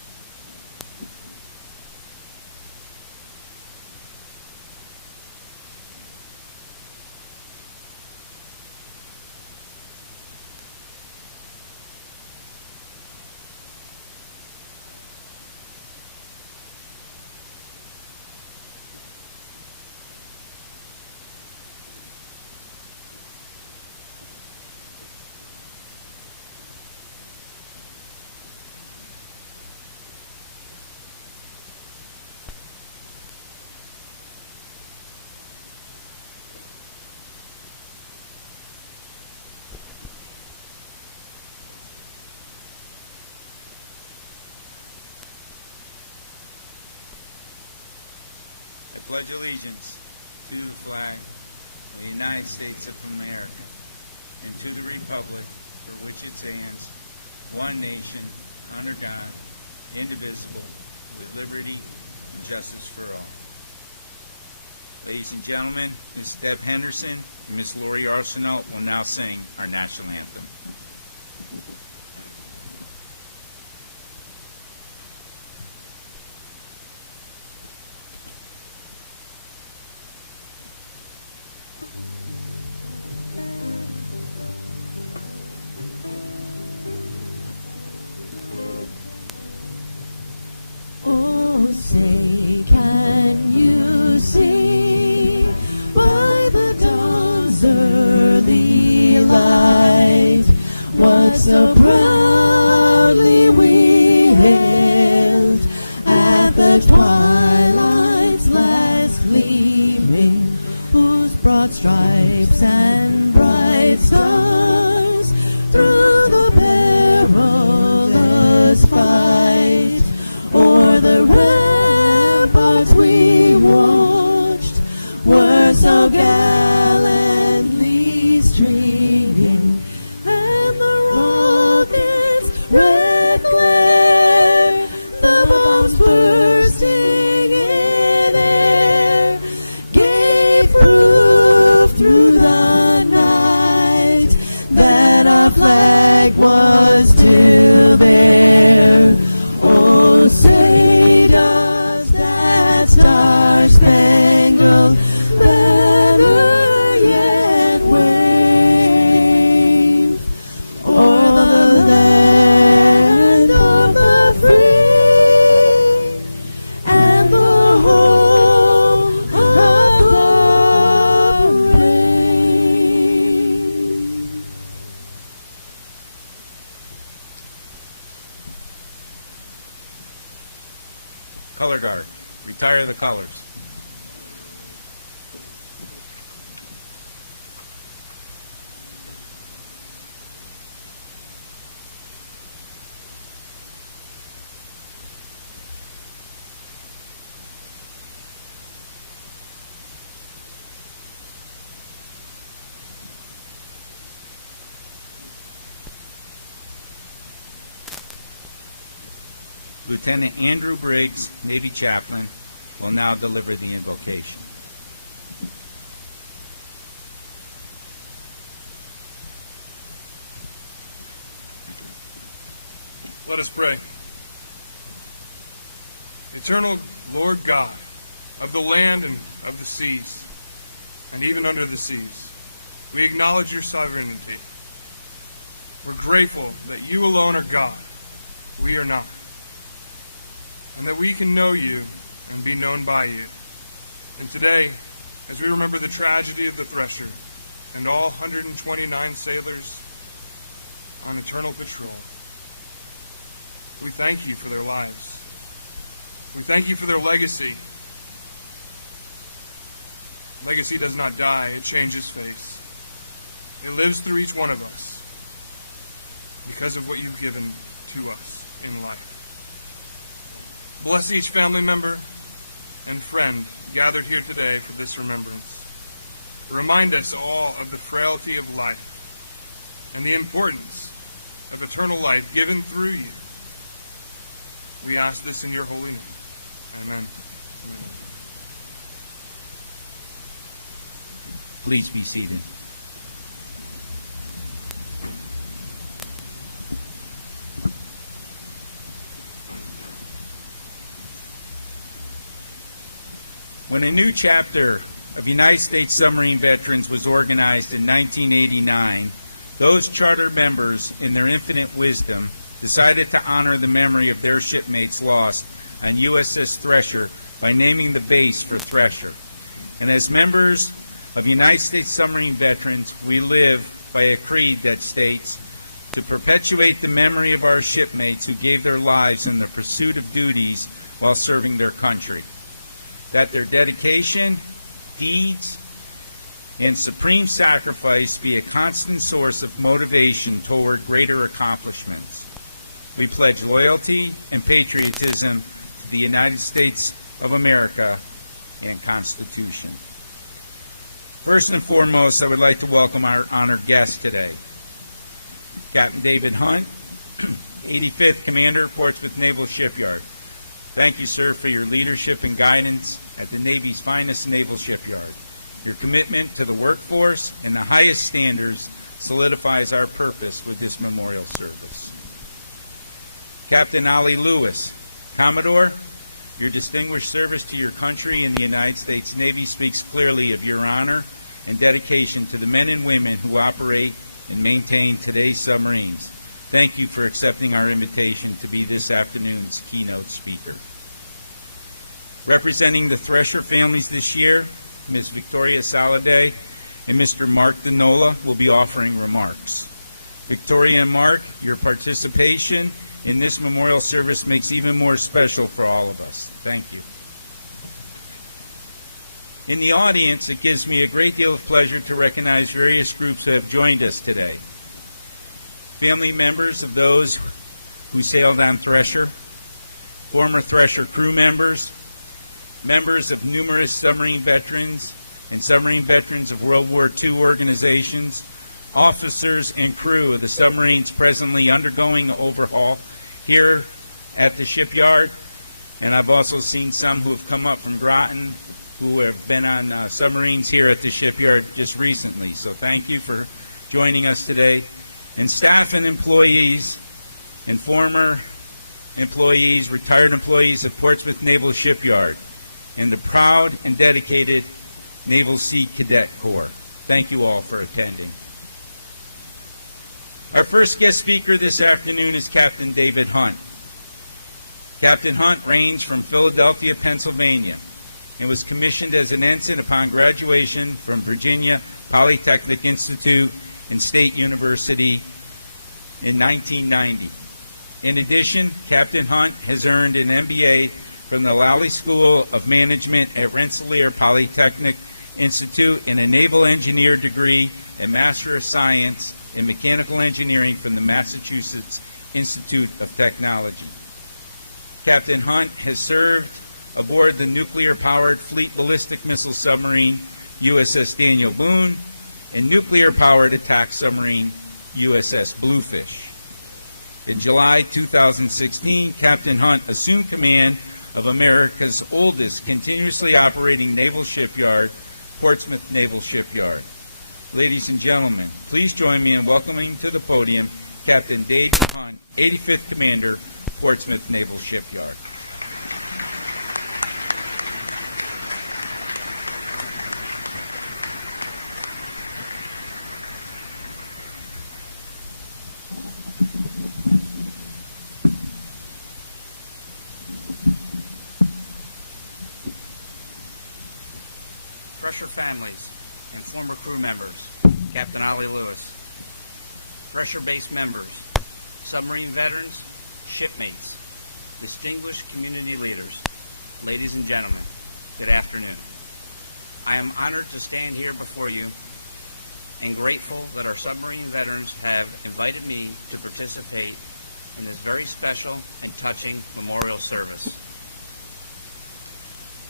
I pledge allegiance to the flag of the United States of America and to the republic for which it stands, one nation, under God, indivisible, with liberty and justice for all. Ladies and gentlemen, Ms. Deb Henderson and Ms. Lori Arsenault will now sing our national anthem. Oh, say, can you see by the dawn's early light what so proudly we hailed at the twilight's last gleaming, whose broad stripes and bright stars through the perilous fight o'er the ramparts we watched were so gallantly streaming, and the rockets' red glare, the bombs bursting in air, gave proof through the night that our flag was still there. Oh, say does that star-spangled banner yet wave o'er the land of the free and the home of the brave? Color Guard, retire the colors. Lieutenant Andrew Briggs, Navy Chaplain, will now deliver the invocation. Let us pray. Eternal Lord God, of the land and of the seas, and even under the seas, we acknowledge your sovereignty. We're grateful that you alone are God, we are not, and that we can know you and be known by you. And today, as we remember the tragedy of the Thresher and all 129 sailors on eternal patrol, we thank you for their lives. We thank you for their legacy. Legacy does not die, it changes face. It lives through each one of us because of what you've given to us in life. Bless each family member and friend gathered here today for this remembrance. Remind us all of the frailty of life and the importance of eternal life given through you. We ask this in your holy name. Amen. Amen. Please be seated. When a new chapter of United States submarine veterans was organized in 1989, those charter members, in their infinite wisdom, decided to honor the memory of their shipmates lost on USS Thresher by naming the base for Thresher. And as members of United States submarine veterans, we live by a creed that states, to perpetuate the memory of our shipmates who gave their lives in the pursuit of duties while serving their country, that their dedication, deeds, and supreme sacrifice be a constant source of motivation toward greater accomplishments. We pledge loyalty and patriotism to the United States of America and Constitution. First and foremost, I would like to welcome our honored guest today, Captain David Hunt, 85th Commander, Portsmouth Naval Shipyard. Thank you, sir, for your leadership and guidance at the Navy's finest naval shipyard. Your commitment to the workforce and the highest standards solidifies our purpose with this memorial service. Captain Ollie Lewis, Commodore, your distinguished service to your country and the United States Navy speaks clearly of your honor and dedication to the men and women who operate and maintain today's submarines. Thank you for accepting our invitation to be this afternoon's keynote speaker. Representing the Thresher families this year, Ms. Victoria Saladay and Mr. Mark Denola will be offering remarks. Victoria and Mark, your participation in this memorial service makes even more special for all of us. Thank you. In the audience, it gives me a great deal of pleasure to recognize various groups who have joined us today. Family members of those who sailed on Thresher, former Thresher crew members, members of numerous submarine veterans and submarine veterans of World War II organizations, officers and crew of the submarines presently undergoing overhaul here at the shipyard, and I've also seen some who have come up from Groton who have been on submarines here at the shipyard just recently. So thank you for joining us today. And staff and employees and former employees, retired employees of Portsmouth Naval Shipyard and the proud and dedicated Naval Sea Cadet Corps. Thank you all for attending. Our first guest speaker this afternoon is Captain David Hunt. Captain Hunt ranged from Philadelphia, Pennsylvania, and was commissioned as an ensign upon graduation from Virginia Polytechnic Institute and State University in 1990. In addition, Captain Hunt has earned an MBA from the Lally School of Management at Rensselaer Polytechnic Institute and a Naval Engineer degree and Master of Science in Mechanical Engineering from the Massachusetts Institute of Technology. Captain Hunt has served aboard the nuclear-powered Fleet Ballistic Missile Submarine USS Daniel Boone and nuclear-powered attack submarine USS Bluefish. In July 2016, Captain Hunt assumed command of America's oldest continuously operating naval shipyard, Portsmouth Naval Shipyard. Ladies and gentlemen, please join me in welcoming to the podium Captain David Hunt, 85th Commander, Portsmouth Naval Shipyard. Thresher families and former crew members, Captain Ollie Lewis, Thresher-based members, submarine veterans, shipmates, distinguished community leaders, ladies and gentlemen, good afternoon. I am honored to stand here before you and grateful that our submarine veterans have invited me to participate in this very special and touching memorial service.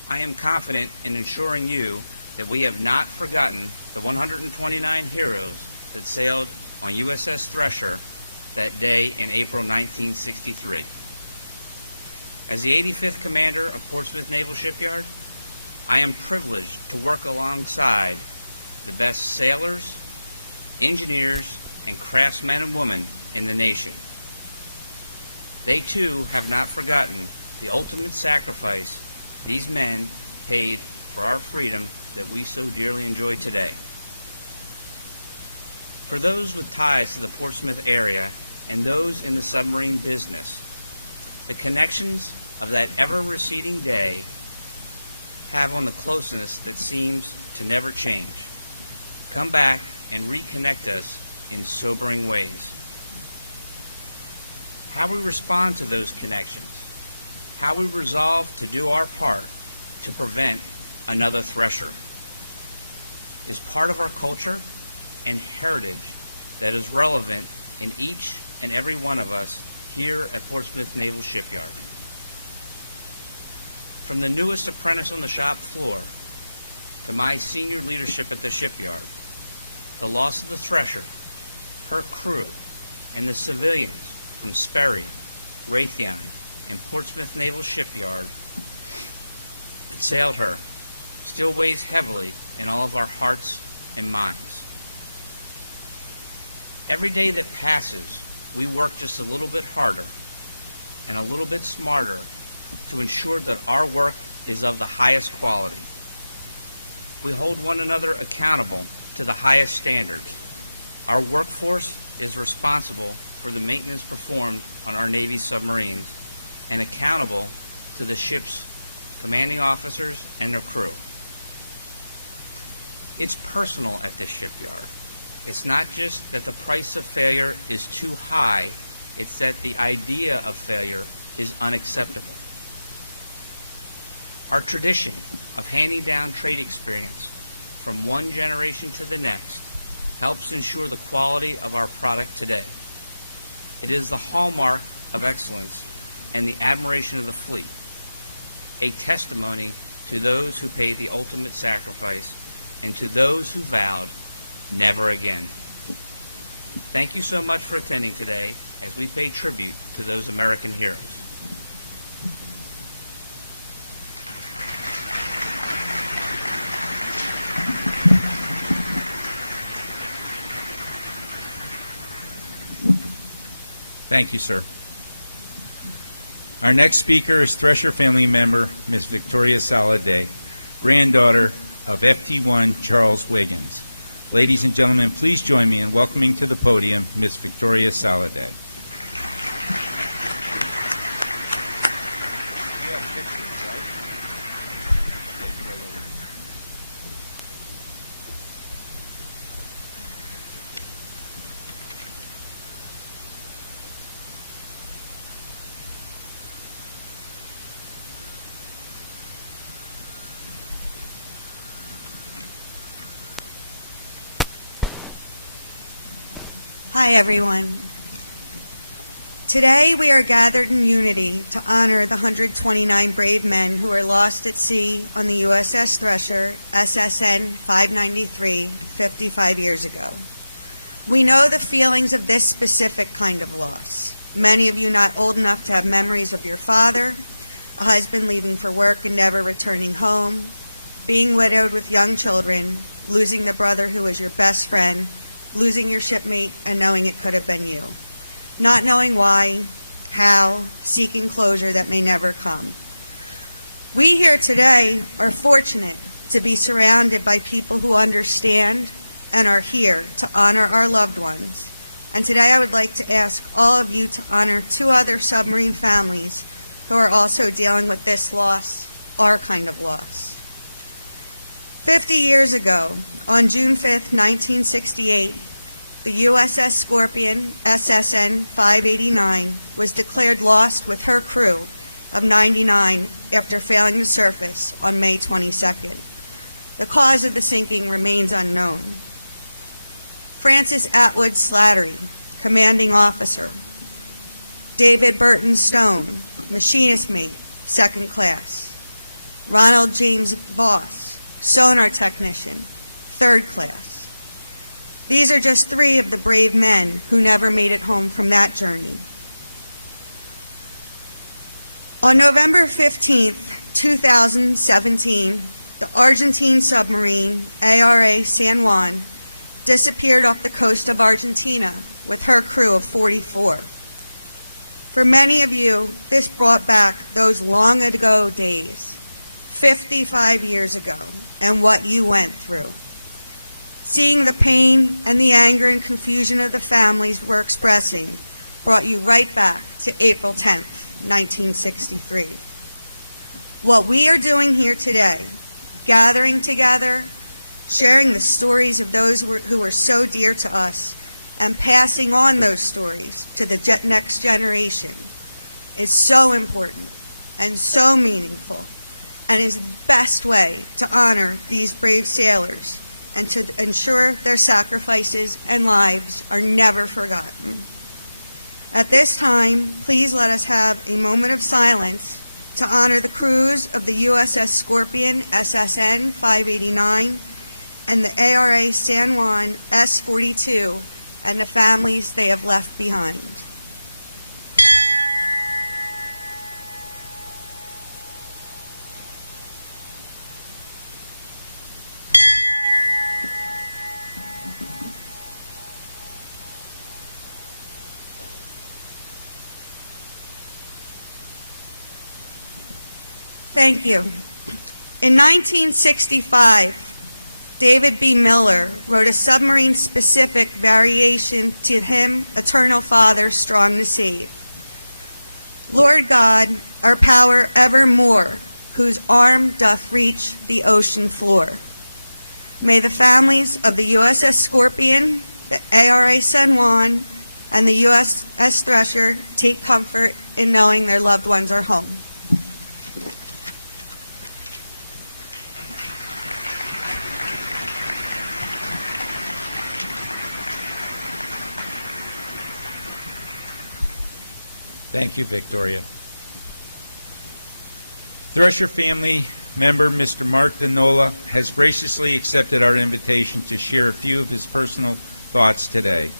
I am confident in assuring you that we have not forgotten the 129 heroes that sailed on USS Thresher that day in April 1963. As the 85th Commander of Portsmouth Naval Shipyard, I am privileged to work alongside the best sailors, engineers, and craftsmen and women in the nation. They too have not forgotten the ultimate sacrifice these men paid for our freedom that we so dearly enjoy today. For those with ties to the Portsmouth area and those in the submarine business, the connections of that ever-receding day have on the closeness that seems to never change. Come back and reconnect us in sobering ways. How we respond to those connections, how we resolve to do our part to prevent another Thresher, is part of our culture and heritage that is relevant in each and every one of us here at Portsmouth Naval Shipyard. From the newest apprentice on the shop floor to my senior leadership at the shipyard, the loss of the Thresher, her crew, and the civilians from Sperry, Raytheon, and Portsmouth Naval Shipyard that sailed her still weighs heavily in all of our hearts and minds. Every day that passes, we work just a little bit harder and a little bit smarter to ensure that our work is of the highest quality. We hold one another accountable to the highest standards. Our workforce is responsible for the maintenance performed on our Navy submarines and accountable to the ship's commanding officers and their crew. It's personal at this shipyard. It's not just that the price of failure is too high, it's that the idea of failure is unacceptable. Our tradition of handing down trade experience from one generation to the next helps ensure the quality of our product today. It is the hallmark of excellence and the admiration of the fleet, a testimony to those who paid the ultimate sacrifice and to those who vowed never again. Thank you so much for attending today as we pay tribute to those American heroes. Thank you, sir. Our next speaker is Thresher family member, Ms. Victoria Soliday, granddaughter of FT1 Charles Wiggins. Ladies and gentlemen, please join me in welcoming to the podium Ms. Victoria Soliday. Hi, everyone. Today we are gathered in unity to honor the 129 brave men who were lost at sea on the USS Thresher, SSN 593, 55 years ago. We know the feelings of this specific kind of loss. Many of you not old enough to have memories of your father, a husband leaving for work and never returning home, being widowed with young children, losing the brother who was your best friend, losing your shipmate and knowing it could have been you. Not knowing why, how, seeking closure that may never come. We here today are fortunate to be surrounded by people who understand and are here to honor our loved ones. And today I would like to ask all of you to honor two other submarine families who are also dealing with this loss, our kind of loss. 50 years ago, on June 5th, 1968, the USS Scorpion, SSN 589, was declared lost with her crew of 99 after failing to surface on May 22nd. The cause of the sinking remains unknown. Francis Atwood Slattery, commanding officer. David Burton Stone, machinist mate, second class. Ronald James Voss, sonar technician, third class. These are just 3 of the brave men who never made it home from that journey. On November 15th, 2017, the Argentine submarine ARA San Juan disappeared off the coast of Argentina with her crew of 44. For many of you, this brought back those long ago days, 55 years ago, and what you went through. Seeing the pain and the anger and confusion of the families were expressing brought you right back to April 10th, 1963. What we are doing here today, gathering together, sharing the stories of those who are so dear to us, and passing on those stories to the next generation, is so important and so meaningful, and is the best way to honor these brave sailors and to ensure their sacrifices and lives are never forgotten. At this time, please let us have a moment of silence to honor the crews of the USS Scorpion, SSN 589, and the ARA San Juan S-42, and the families they have left behind. Thank you. In 1965, David B. Miller wrote a submarine-specific variation to hymn, Eternal Father, Strong to Save. Lord God, our power evermore, whose arm doth reach the ocean floor. May the families of the USS Scorpion, the ARA San Juan, and the USS Thresher take comfort in knowing their loved ones are home. Thank you, Victoria. Thresher family member Mr. Mark Danola has graciously accepted our invitation to share a few of his personal thoughts today.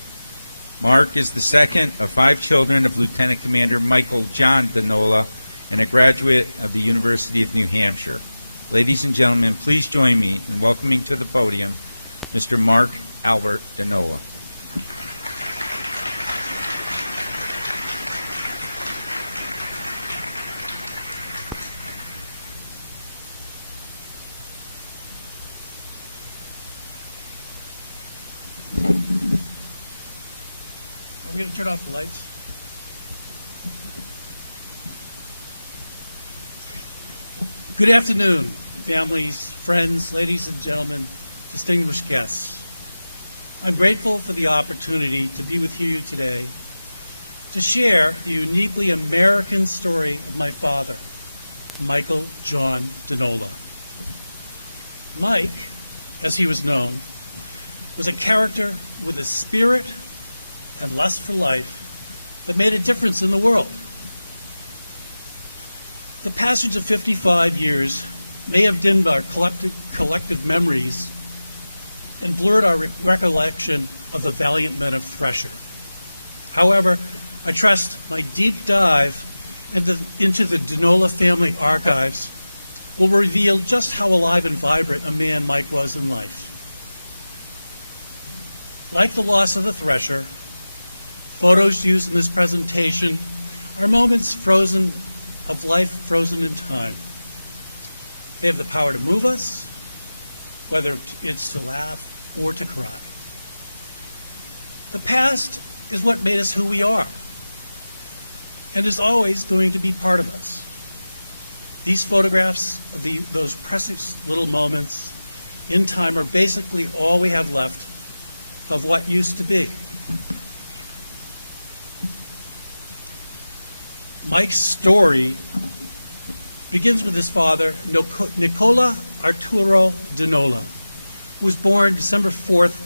Mark is the second of 5 children of Lieutenant Commander Michael John Danola and a graduate of the University of New Hampshire. Ladies and gentlemen, please join me in welcoming to the podium Mr. Mark Albert Danola. We're going to turn off the lights. Good afternoon, families, friends, ladies and gentlemen, distinguished guests. I'm grateful for the opportunity to be with you today to share the uniquely American story of my father, Michael John Danola. Mike, as he was known, was a character with a spirit and lust for life that made a difference in the world. The passage of 55 years may have dimmed our collective memories and blurred our recollection of the valiant men of Thresher. However, I trust my deep dive into the Danola family archives will reveal just how alive and vibrant a man Mike was in life. Like the loss of the Thresher, photos used in this presentation are moments of life frozen in time. They have the power to move us, whether it's to laugh or to cry. The past is what made us who we are, and is always going to be part of us. These photographs of those precious little moments in time are basically all we have left of what used to be. Mike's story begins with his father, Nicola Arturo Dinola, who was born December 4th,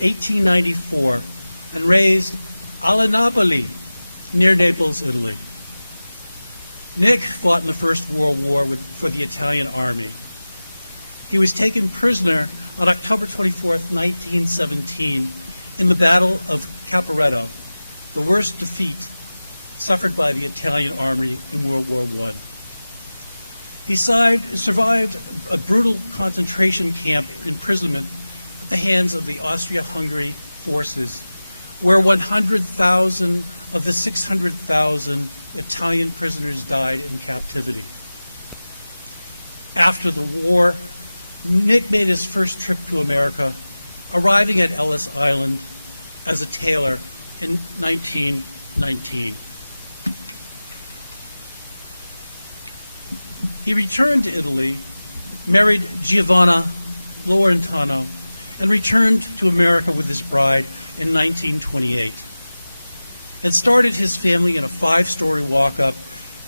1894, and raised alla Napoli, near Naples, Italy. Nick fought in the First World War for the Italian army. He was taken prisoner on October 24th, 1917, in the Battle of Caporetto, the worst defeat suffered by the Italian army in World War I. He survived a brutal concentration camp imprisonment at the hands of the Austria-Hungary forces, where 100,000 of the 600,000 Italian prisoners died in captivity. After the war, Nick made his first trip to America, arriving at Ellis Island as a tailor in 1919. He returned to Italy, married Giovanna Laurentano, and returned to America with his bride in 1928, and started his family in a 5-story walk-up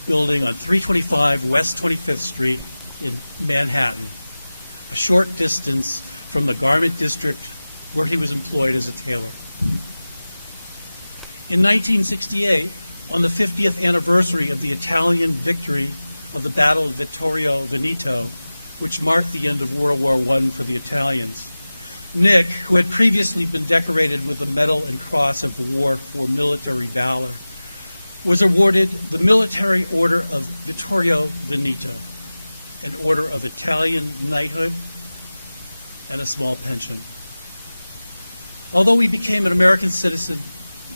building on 325 West 25th Street in Manhattan, a short distance from the garment district where he was employed as a tailor. In 1968, on the 50th anniversary of the Italian victory of the Battle of Vittorio Veneto, which marked the end of World War I for the Italians, Nick, who had previously been decorated with the Medal and Cross of War for military valor, was awarded the Military Order of Vittorio Veneto, an order of Italian knighthood, and a small pension. Although he became an American citizen,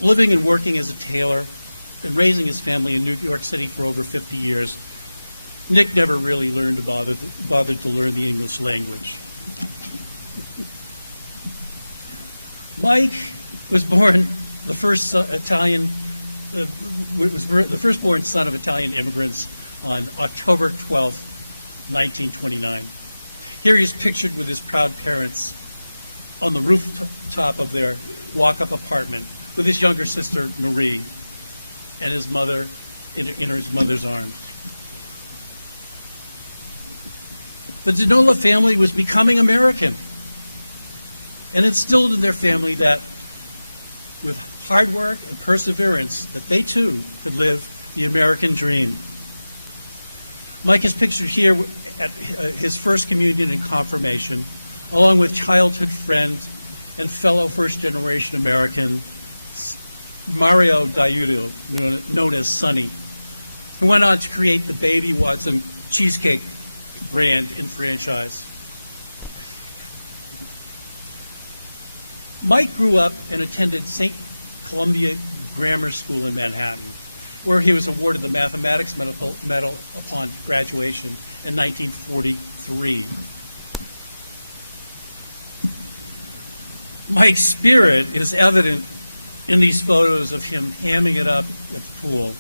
living and working as a tailor and raising his family in New York City for over 50 years, Nick never really learned to bothered to learn the English language. Mike was born the firstborn son of Italian immigrants on October 12, 1929. Here he is pictured with his proud parents on the rooftop of their walk-up apartment with his younger sister Marie and his mother in his mother's arms. The Dinola family was becoming American and instilled in their family that with hard work and perseverance that they too could live the American dream. Mike is pictured here at his first communion and confirmation, along with childhood friend and fellow first-generation American Mario Diudo, known as Sonny, who went on to create the Baby Watson cheesecake brand and franchise. Mike grew up and attended St. Columbia Grammar School in Manhattan, where he was awarded the Mathematics Medal upon graduation in 1943. Mike's spirit is evident in these photos of him hamming it up at the pool.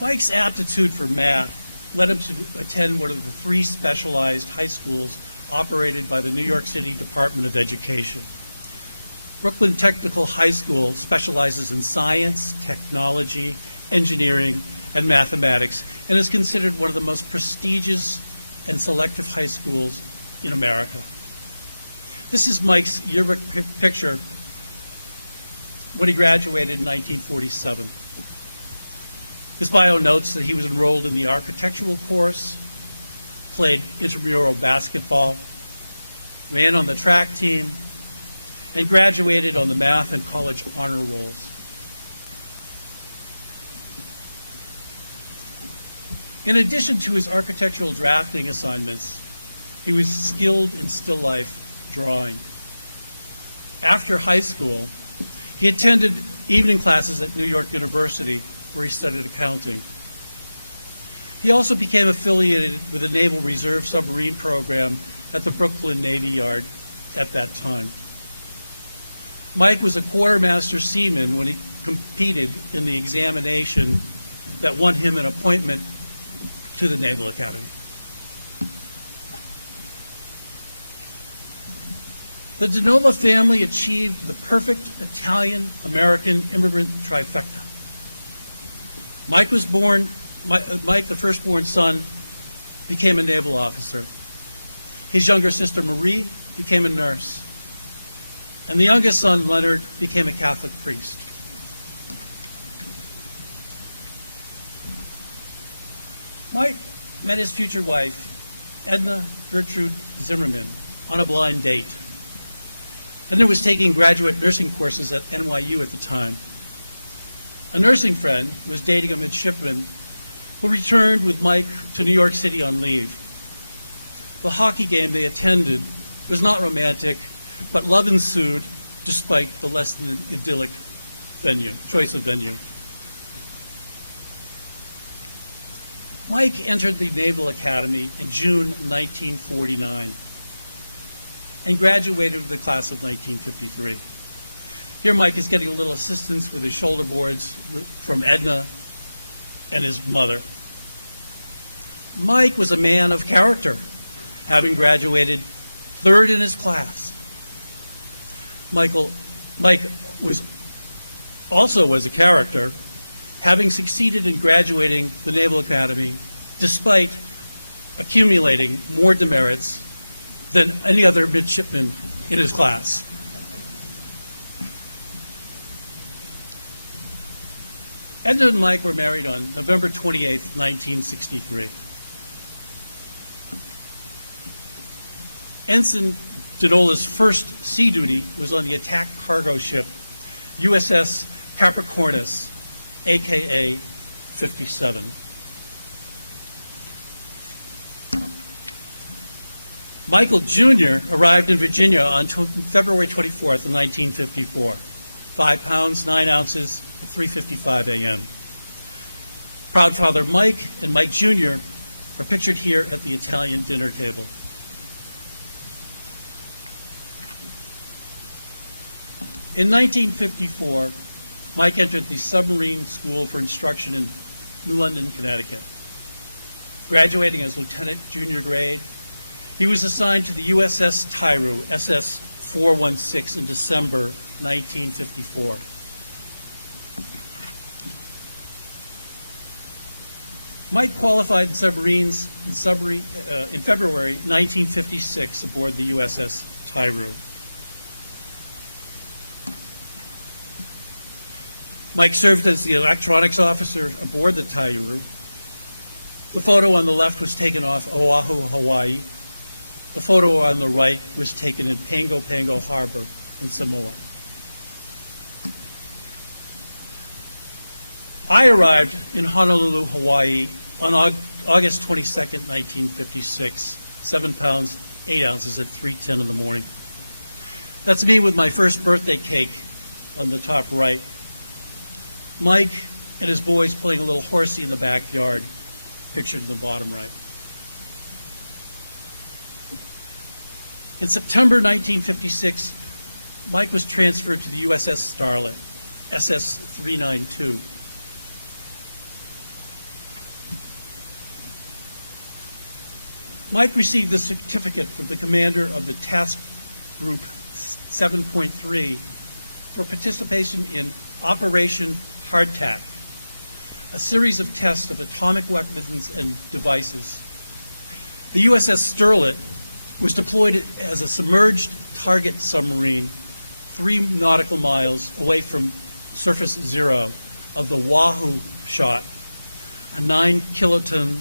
Mike's aptitude for math led him to attend one of the 3 specialized high schools operated by the New York City Department of Education. Brooklyn Technical High School specializes in science, technology, engineering, and mathematics, and is considered one of the most prestigious and selective high schools in America. This is Mike's yearbook picture when he graduated in 1947. His bio notes that he was enrolled in the architectural course, played intramural basketball, ran on the track team, and graduated on the math and college honor rolls. In addition to his architectural drafting assignments, he was skilled in still life drawing. After high school, he attended evening classes at New York University, where he studied accounting. He also became affiliated with the Naval Reserve Submarine Program at the Brooklyn Navy Yard at that time. Mike was a quartermaster seaman when he competed in the examination that won him an appointment to the Naval Academy. The DeNola family achieved the perfect Italian-American immigrant trifecta. Mike, the firstborn son, became a naval officer. His younger sister, Marie, became a nurse. And the youngest son, Leonard, became a Catholic priest. Mike met his future wife, Edna Gertrude Zimmerman, on a blind date. Edna was taking graduate nursing courses at NYU at the time. A nursing friend was dating a midshipman who returned with Mike to New York City on leave. The hockey game they attended was not romantic, but love ensued despite the less than idyllic choice of venue. Mike entered the Naval Academy in June 1949 and graduated with the class of 1953. Here Mike is getting a little assistance with his shoulder boards from Edna and his mother. Mike was a man of character, having graduated third in his class. Mike was a character, having succeeded in graduating the Naval Academy despite accumulating more demerits than any other midshipman in his class. Edna and Mike were married on November 28, 1963. Ensign DeNola's first sea duty was on the attack cargo ship USS Capricornus, aka 57. Michael Jr. arrived in Virginia on February 24th, 1954, 5 pounds, 9 ounces, at 3:55 a.m. Proud father Mike and Mike Jr. are pictured here at the Italian dinner table. In 1954, Mike entered the Submarine School for Instruction in New London, Connecticut. Graduating as lieutenant junior grade, he was assigned to the USS Tyru, SS 416, in December 1954. Mike qualified in submarines in February 1956 aboard the USS Tyru. Mike served as the electronics officer aboard the Tyru. The photo on the left was taken off Oahu, Hawaii. The photo on the right was taken in Pago Pago Harbor in Samoa. I arrived in Honolulu, Hawaii on August 22nd, 1956, 7 pounds, 8 ounces at 3:10 in the morning. That's me with my first birthday cake on the top right. Mike and his boys playing a little horsey in the backyard, pictured in the bottom right. In September 1956, Mike was transferred to the USS Starlet, SS 392. Mike received the certificate from the commander of the Task Group 7.3 for participation in Operation Hardtack, a series of tests of atomic weapons and devices. The USS Starlet was deployed as a submerged target submarine 3 nautical miles away from surface zero of the Wahoo shot, a 9-kiloton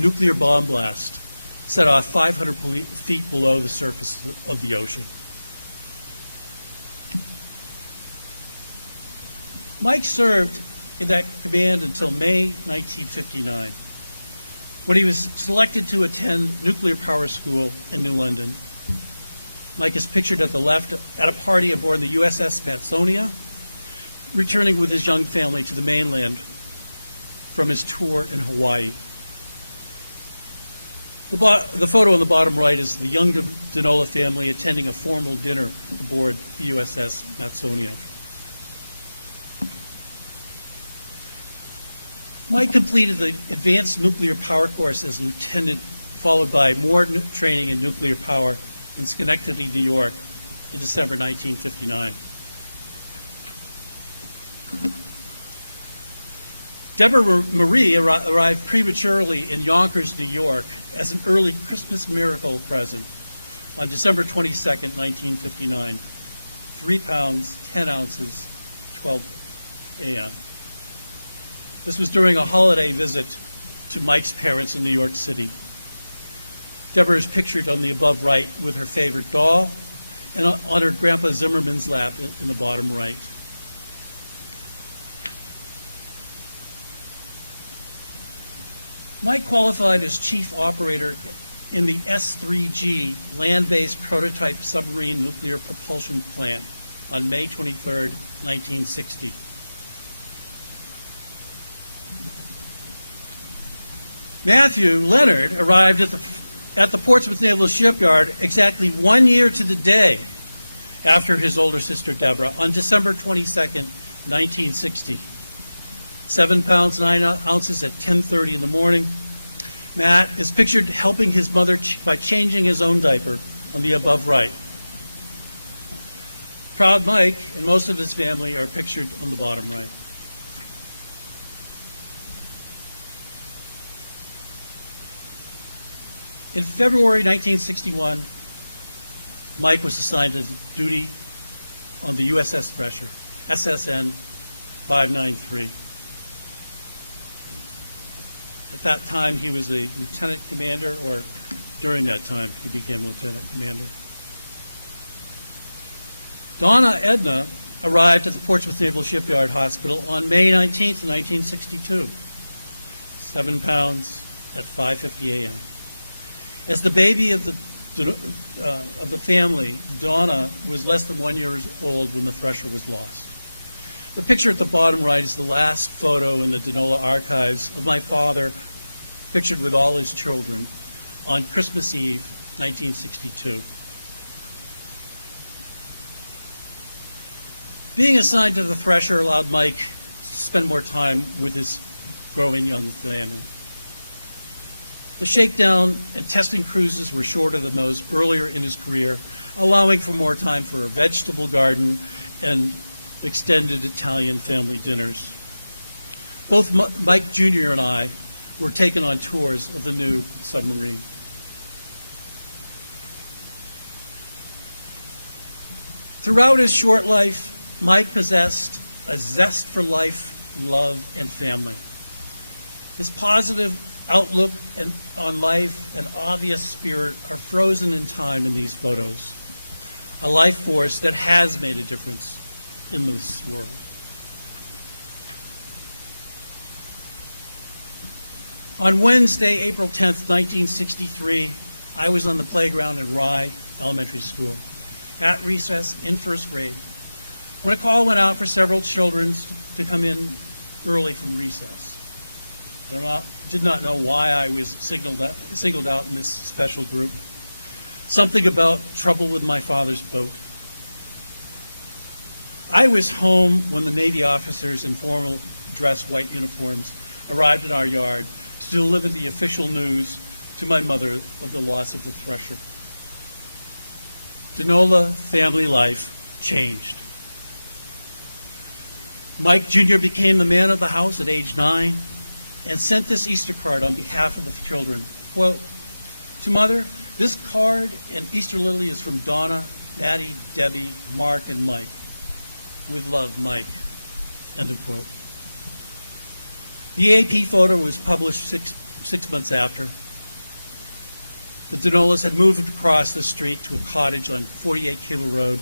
nuclear bomb blast set off 500 feet below the surface of the ocean. Mike served in that command until May 1959, when he was selected to attend nuclear power school in New London. Mike is pictured at the left at a party aboard the USS Matsonia, returning with his young family to the mainland from his tour in Hawaii. The photo on the bottom right is the young DeNola family attending a formal dinner aboard the USS Matsonia. Mike completed the advanced nuclear power course as lieutenant, followed by more training in nuclear power in Schenectady, New York, in December 1959. Deborah Marie arrived prematurely in Yonkers, New York as an early Christmas miracle present on December 22nd, 1959. 3 pounds, 10 ounces, 12 a.m. This was during a holiday visit to Mike's parents in New York City. Deborah is pictured on the above right with her favorite doll and on her Grandpa Zimmerman's lap in the bottom right. Mike qualified as chief operator in the S-3G land-based prototype submarine nuclear propulsion plant on May 23, 1960. Matthew Leonard arrived at the Portsmouth Naval Shipyard exactly 1 year to the day after his older sister Deborah on December 22, 1960. 7 pounds, 9 ounces at 10:30 in the morning. Matt is pictured helping his mother by changing his own diaper on the above right. Proud Mike and most of his family are pictured on the bottom right. In February 1961, Mike was assigned to duty on the USS Thresher, SSN 593. At that time, he was a lieutenant commander, or during that time, he became lieutenant commander. Donna Edna arrived at the Portsmouth Naval Shipyard Hospital on May 19, 1962, 7 pounds at 5:50 a.m. As the baby of the family, Donna was less than 1 year old when the Thresher was lost. The picture at the bottom right is the last photo in the Denola archives of my father, pictured with all his children, on Christmas Eve, 1962. Being assigned to the Thresher allowed Mike to spend more time with his growing young family. The shakedown and testing cruises were shorter than those earlier in his career, allowing for more time for a vegetable garden and extended Italian family dinners. Both Mike Jr. and I were taken on tours of the new submarine. Throughout his short life, Mike possessed a zest for life, love, and family. His positive outlook on life and obvious spirit are frozen in time in these photos, a life force that has made a difference in this world. On Wednesday, April 10th, 1963, I was on the playground at Rye Elementary School at recess in first grade when a call went out for several children to come in early from recess. I did not know why I was singled out in this special group. Something about trouble with my father's boat. I was home when the Navy officers in formal dress white uniforms arrived in our yard to deliver the official news to my mother of the loss of the Thresher. Denola family life changed. Mike Jr. became the man of the house at age 9 and sent this Easter card on behalf of the children. Quote, "To Mother, this card and Easter lily is from Donna, Maddie, Debbie, Mark, and Mike. With love, Mike." End of quote. The AP photo was published six months after. The Denolas had moved across the street to a cottage on 48 Cable Road,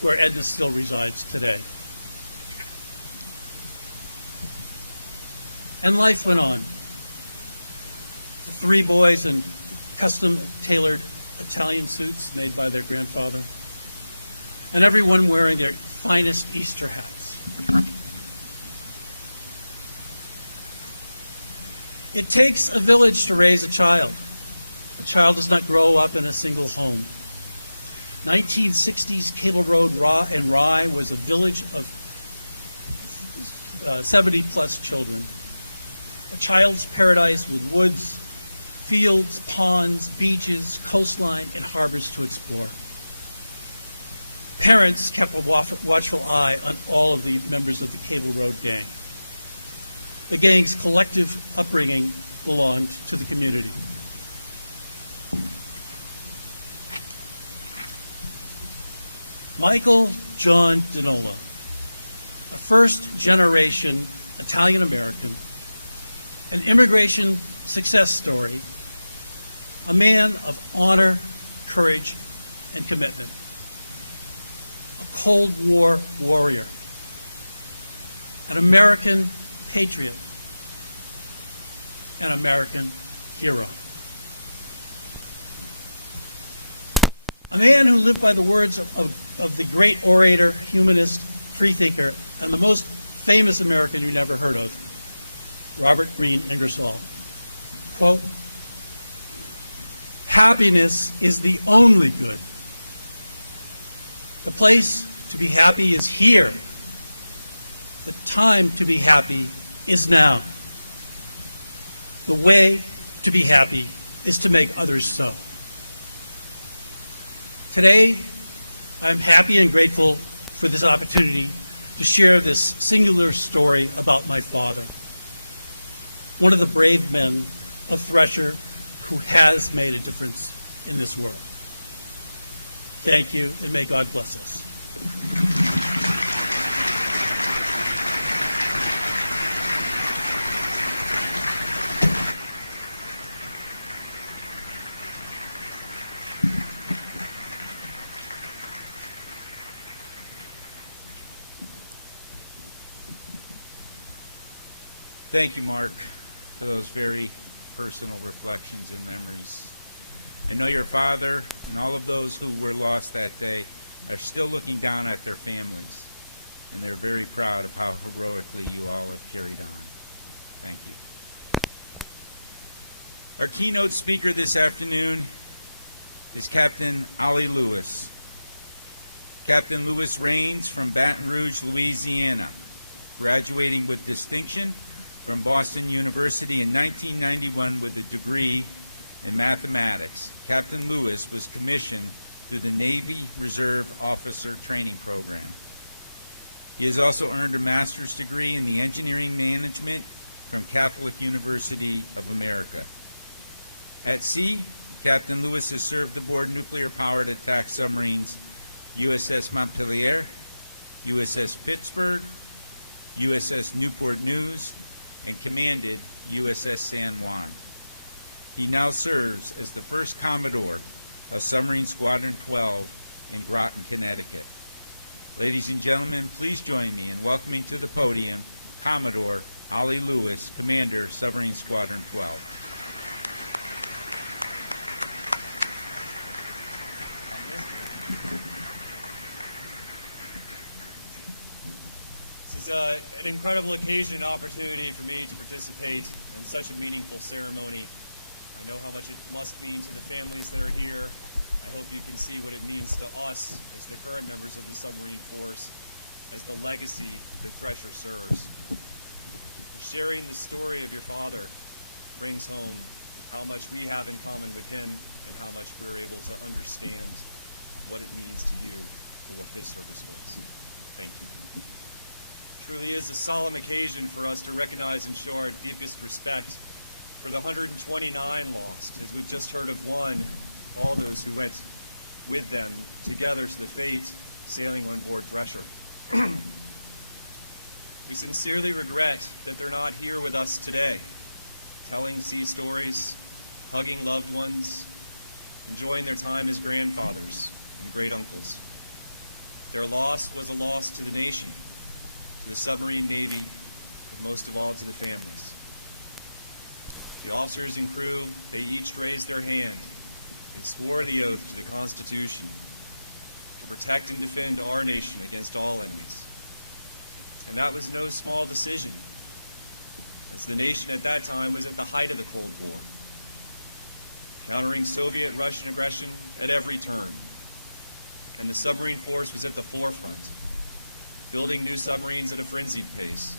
where Edna still resides today. And life went on. The 3 boys in custom-tailored Italian suits made by their grandfather, and everyone wearing their finest Easter hats. It takes a village to raise a child. A child does not grow up in a single home. 1960s Cable Road and Rye was a village of 70-plus children. A child's paradise with woods, fields, ponds, beaches, coastline, and harbors to explore. Parents kept a watchful eye on all of the members of the Cable Road gang. The gang's collective upbringing belonged to the community. Michael John Dinola, a first-generation Italian-American, an immigration success story, a man of honor, courage, and commitment, a Cold War warrior, an American patriot, an American hero. A man who lived by the words of the great orator, humanist, freethinker, and the most famous American you never heard of, Robert Greene Ingersoll. Quote, "Happiness is the only good. The place to be happy is here. The time to be happy is now. The way to be happy is to make others so." Today, I'm happy and grateful for this opportunity to share this singular story about my father, one of the brave men of Thresher who has made a difference in this world. Thank you, and may God bless us. Thank you, Mark, for those very personal reflections and memories. I know your father and all of those who were lost that day are still looking down at their families, and they're very proud of how heroically you all have carried on. Thank you. Our keynote speaker this afternoon is Captain Ollie Lewis. Captain Lewis Rains from Baton Rouge, Louisiana, graduating with distinction from Boston University in 1991 with a degree in mathematics. Captain Lewis was commissioned through the Navy Reserve Officer Training Program. He has also earned a master's degree in the engineering management from Catholic University of America. At sea, Captain Lewis has served aboard nuclear-powered attack submarines USS Montpelier, USS Pittsburgh, USS Newport News, and commanded USS San Juan. He now serves as the first Commodore of Submarine Squadron 12 in Groton, Connecticut. Ladies and gentlemen, please join me in welcoming to the podium Commodore Ollie Lewis, Commander, Submarine Squadron 12. This is an incredible occasion and opportunity for me to participate in such a meaningful ceremony. I know how much it must mean to the families that are here. I hope you can see what it means to us as the current members of the submarine force, as the legacy that Thresher serves. Sharing the story of your father brings home how much we have in common with him and how much we're able to understand what it means to you for what his service was. Thank you. Truly is a solemn occasion for us to recognize and show our deepest respect for the 129 lost, as we've just heard of one, all those who went with them together to the fate sailing on board Thresher. We sincerely regret that they're not here with us today, telling sea stories, hugging loved ones, enjoying their time as grandfathers and great uncles. Their loss was a loss to the nation, to the submarine Navy, but most of all to the families. The officers and crew, they each raised their hand. They swore the oath to the Constitution to protect and defend our nation against all enemies. And that was no small decision, as the nation at that time was at the height of the Cold War, countering Soviet-Russian aggression at every turn. And the submarine force was at the forefront, building new submarines at a frenzied pace,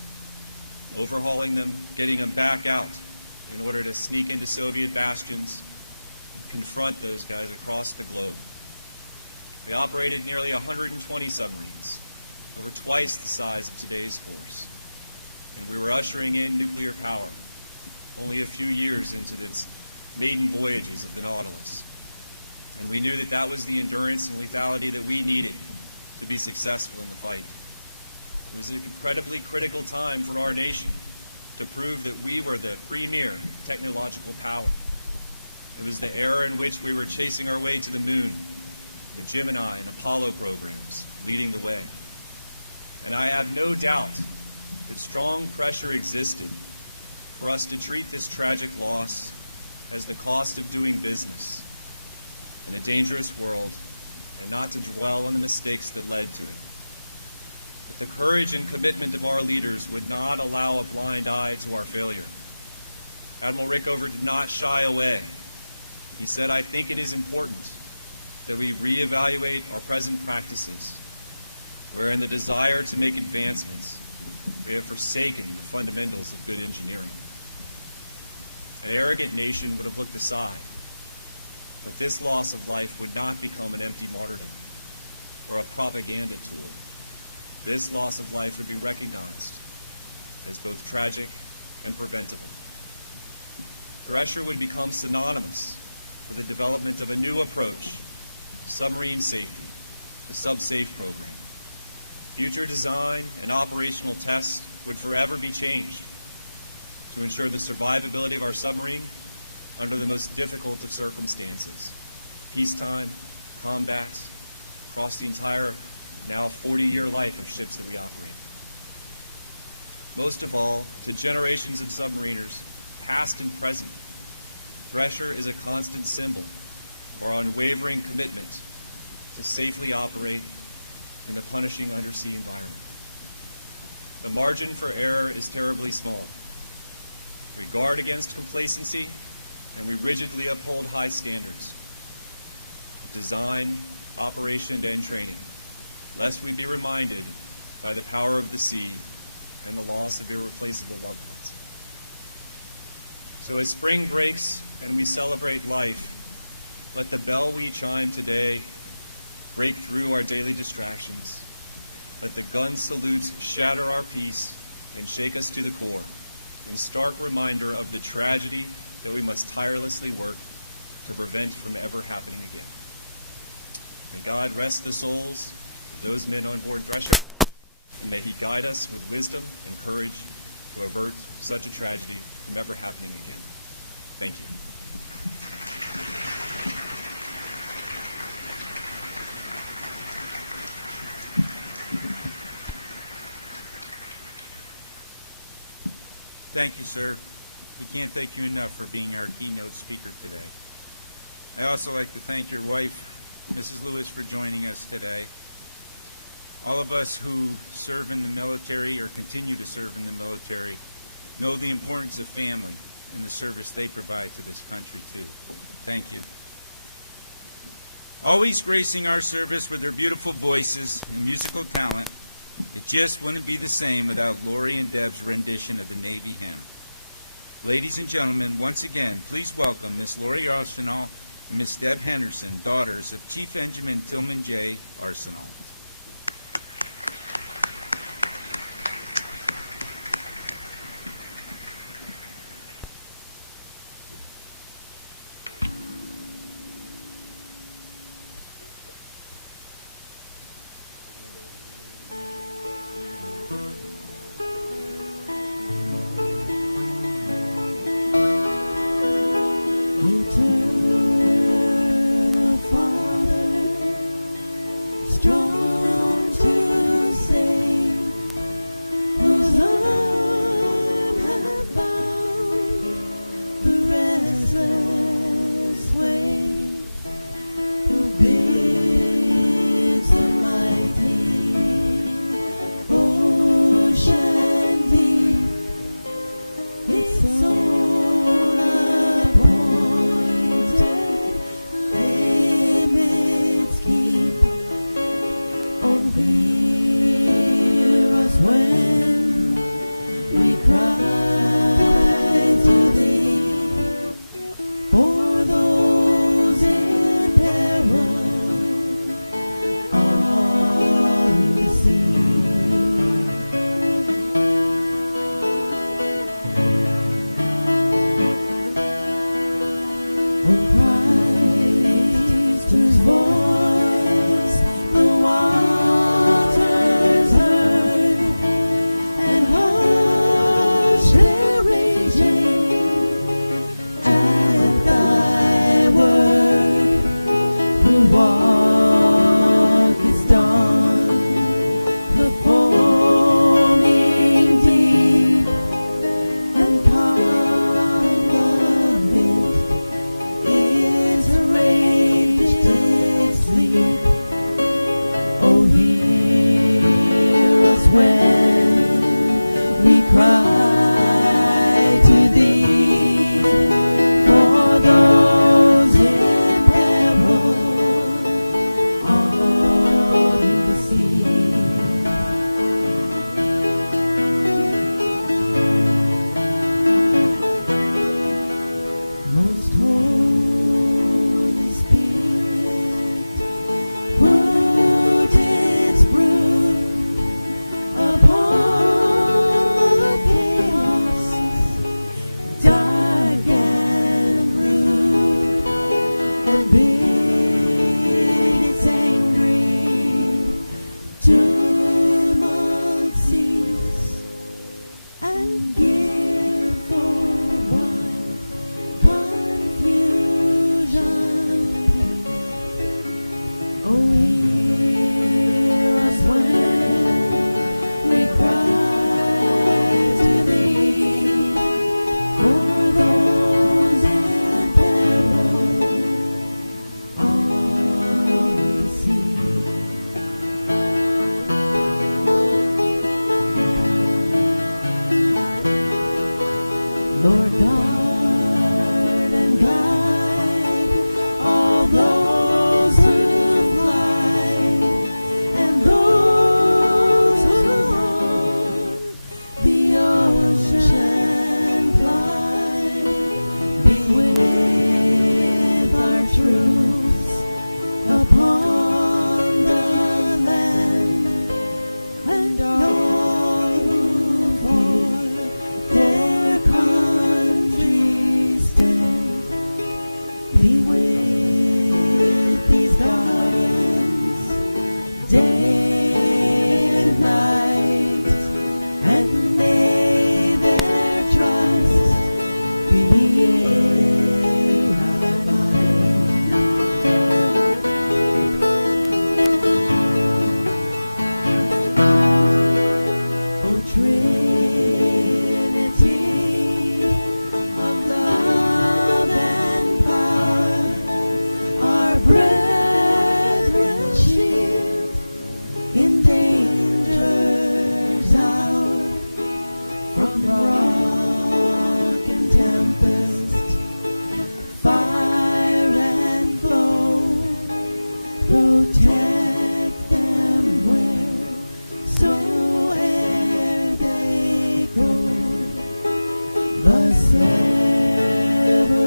overhauling them, getting them back out in order to sneak into Soviet bastions and confront those guys across the globe. We operated nearly 120 submarines, over twice the size of today's force. And we were ushering in nuclear power, only a few years into its maiden voyages of the Nautilus. And we knew that that was the endurance and lethality that we needed to be successful in the fight. It was an incredibly critical time for our nation to prove that we were the premier technological power. It was the era in which we were chasing our way to the moon, the Gemini and Apollo programs leading the way. And I have no doubt that strong pressure existed for us to treat this tragic loss as the cost of doing business in a dangerous world and not to dwell on the mistakes that led to it. But the courage and commitment of our leaders would not allow a blind eye to our failure. Admiral Rickover did not shy away. He said, "I think it is important that we reevaluate our present practices, where in the desire to make advancements, we have forsaken the fundamentals of good engineering." An arrogant nation would have looked aside, but this loss of life would not become an empty martyrdom or a propaganda tool. This loss of life would be recognized as both tragic and preventable. Thresher would become synonymous with the development of a new approach, submarine safety, the SubSafe program. Future design and operational tests would forever be changed to ensure the survivability of our submarine under the most difficult of circumstances, peacetime, combat, across the entire now 40-year life of ships that we operate. Most of all, to generations of submariners, past and present, Thresher is a constant symbol of our unwavering commitment to safely operate in the punishing undersea environment. The margin for error is terribly small. We guard against complacency, and we rigidly uphold high standards of design, operation, and training, lest we be reminded by the power of the sea and the loss of irreplaceable loved ones. So as spring breaks and we celebrate life, let the bell we chime today break through our daily distractions. Let the gun salutes shatter our peace and shake us to the core, in stark reminder of the tragedy that we must tirelessly work to prevent from ever happening again. May God rest the souls of those men on board Thresher, and may he guide us with wisdom and courage to avert such a tragedy from ever happening again. Thank you. Thank you, sir. We can't thank you enough for being our keynote speaker today. I also like to thank your wife, Mrs. Lewis, for joining us today. All of us who serve in the military or continue to serve in the military know the importance of family and the service they provide to this country, too. Thank you. Always gracing our service with their beautiful voices and musical talent, it just wouldn't be the same without Lori and Deb's rendition of the Navy hymn. Ladies and gentlemen, once again, please welcome Miss Lori Arsenal and Miss Deb Henderson, daughters of Chief Engineman Tillman J. Arsenal. Eternal Father, strong walk is dawn, the foaming deep, and calm the mist is raged sleep. Oh, hear us when we cry to thee, for those in peril on the sea. Most Holy Spirit, who didst brood upon the chaos dark and rude, and bid its angry tumult cease, and give for one confusion peace. Oh, hear us when we cry to thee, for those in peril on the sea. Lord, guard and guide all those who fly, and those who on the ocean ply. Be with our troops upon the land, and all who for their country stand. Be with these guardians day and night, and may their trust be in thy mind. O Trinity of love and power, our brethren shield in danger's hour, from rock and tempest, fire and foe. Protect them wheresoe'er they go. Thus evermore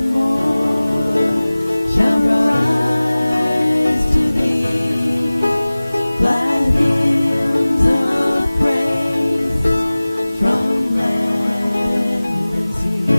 shall rise to thee glad hymns of praise from land and sea.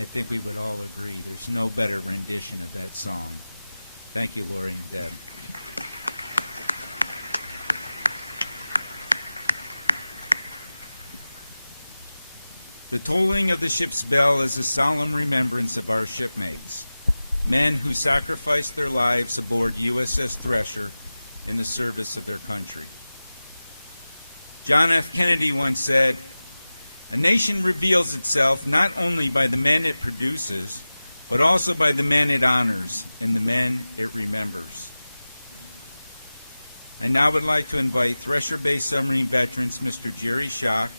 I think we would all agree there's no better rendition of that song. Thank you, Lori and Deb. The tolling of the ship's bell is a solemn remembrance of our shipmates, men who sacrificed their lives aboard USS Thresher in the service of their country. John F. Kennedy once said, "A nation reveals itself not only by the men it produces, but also by the men it honors and the men it remembers." I now would like to invite Thresher Bay submarine veterans Mr. Jerry Schock,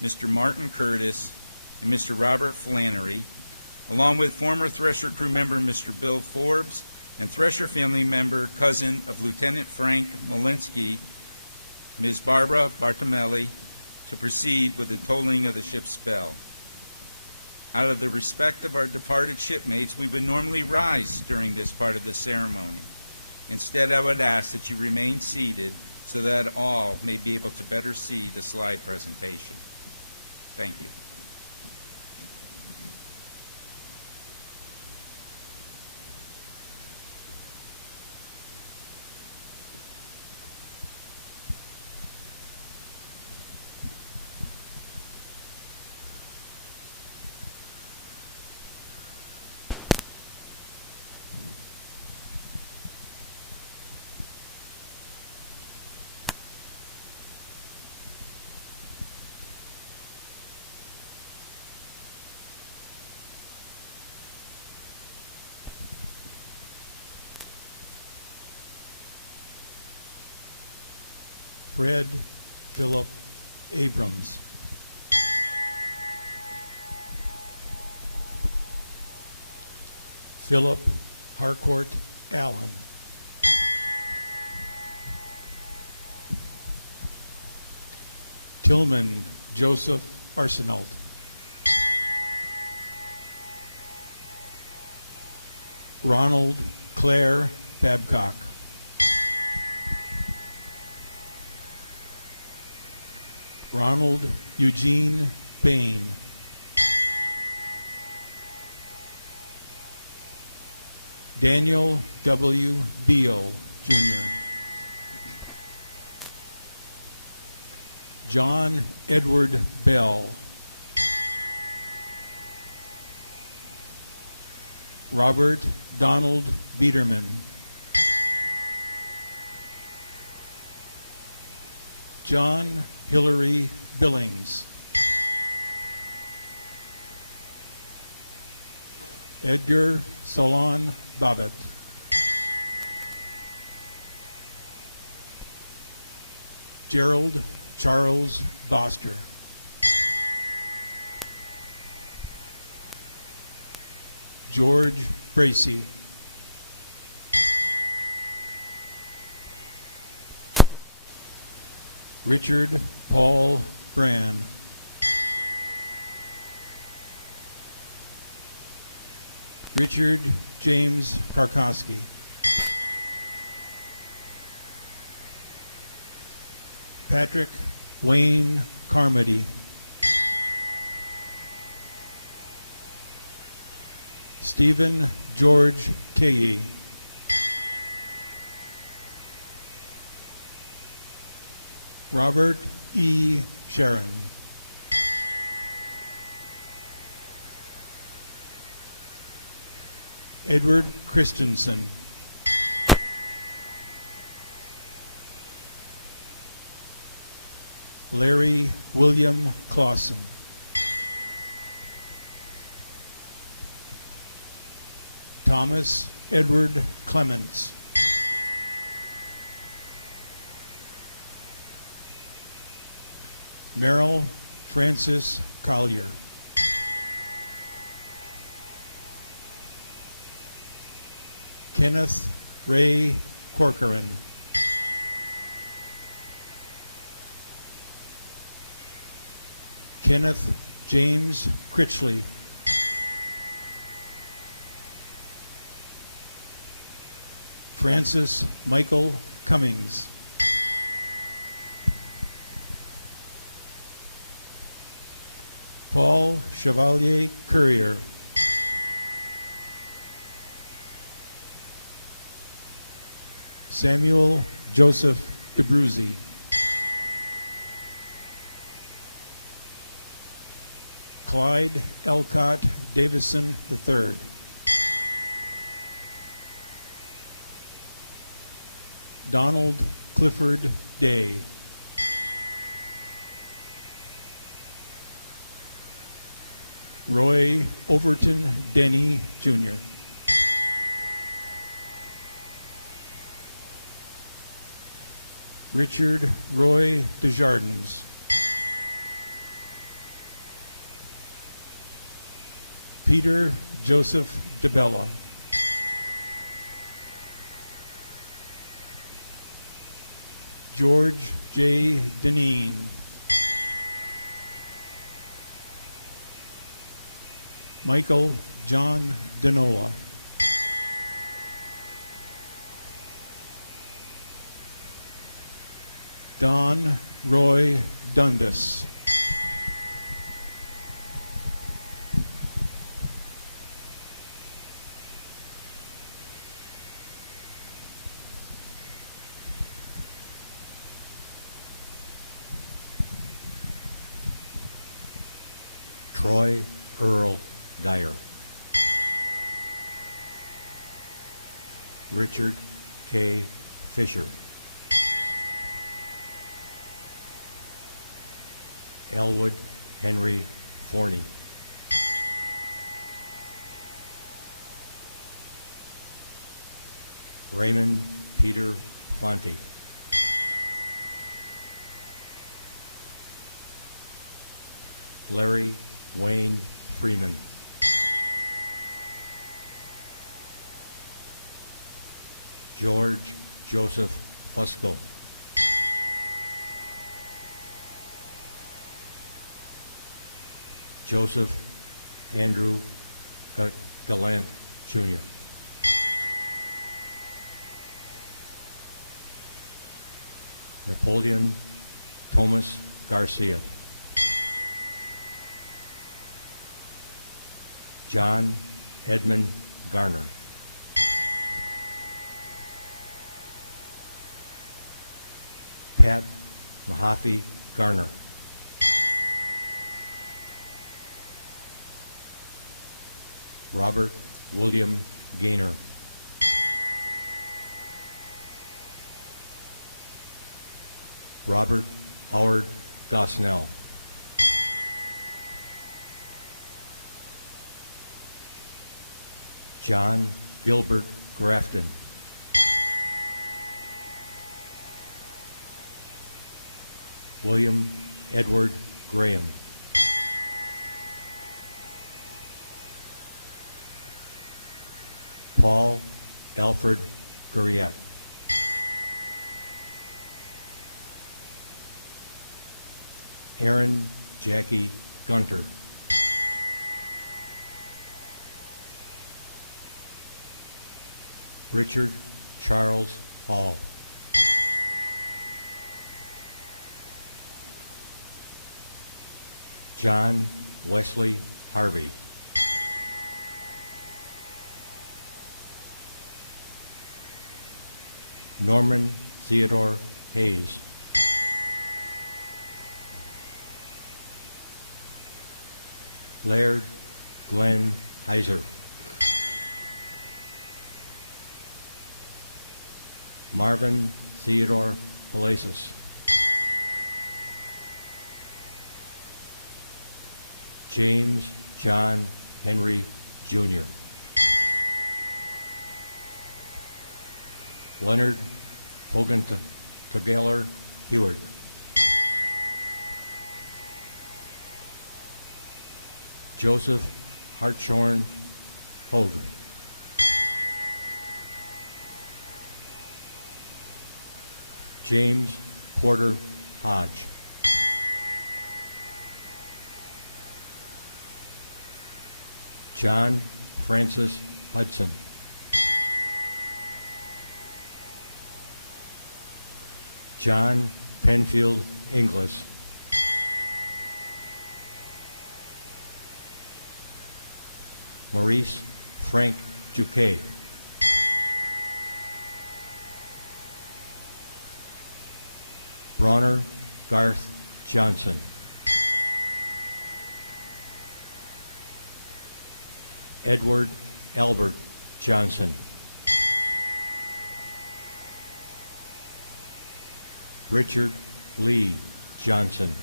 Mr. Martin Curtis, and Mr. Robert Flannery, along with former Thresher crew member Mr. Bill Forbes and Thresher family member, cousin of Lieutenant Frank Malinsky, Ms. Barbara Bartomelli, to proceed with the tolling of the ship's bell. Out of the respect of our departed shipmates, we would normally rise during this part of the ceremony. Instead, I would ask that you remain seated so that all may be able to better see the slide presentation. Thank you. Fred Philip Abrams. Philip Harcourt Allen. Tillman Joseph Arsenault. Ronald Claire Babcock. Ronald Eugene Bain. Daniel W. Beal, Jr. John Edward Bell. Robert Donald Biederman. John Hillary Billings. Edgar Solon Bobbitt. Gerald Charles Boster. George Bracey. Richard Paul Brand. Richard James Karkowski. Patrick Wayne Carmody. Stephen George Kayee. Robert E. Sharon. Edward Christensen. Larry William Clausen. Thomas Edward Clements. Merrill Francis Collier. Kenneth Ray Corcoran. Kenneth James Critchley. Francis Michael Cummings. Paul Chevalier Courier. Samuel Joseph DeBruzzi. Clyde Elcott Davison III. Donald Clifford Day. Roy Overton Denny, Jr. Richard Roy Desjardins. Peter Joseph DeBella. George J. Deneen. Michael John Denola. Don Roy Dundas. Troy Earl Dyer. Richard K. Fisher. Elwood Henry Forney. Raymond Peter Fonte. Larry Wayne Freeman. George Joseph Fusco. Joseph Andrew Gallant Jr. Napoleon Thomas Garcia. John Edmund Garner. Pat Mahaffey Garner. Robert William Gaynor. Robert Howard Gosnell. John Gilbert Grafton. William Edward Graham. Paul Alfred Guriak. Aaron Jackie Gunter. Richard Charles Hall. John Wesley Harvey. Norman Theodore Hayes. Laird Glenn Heiser. Marvin Theodore Palacios. James John Henry Jr. Leonard Hogan Togeller Heward. Joseph Hartshorn Hogue. James Porter Hodge. John Francis Hudson. John Penfield Inglis. Maurice Frank Duquet. Bronner Garth Johnson. Edward Albert Johnson. Richard Lee Johnson.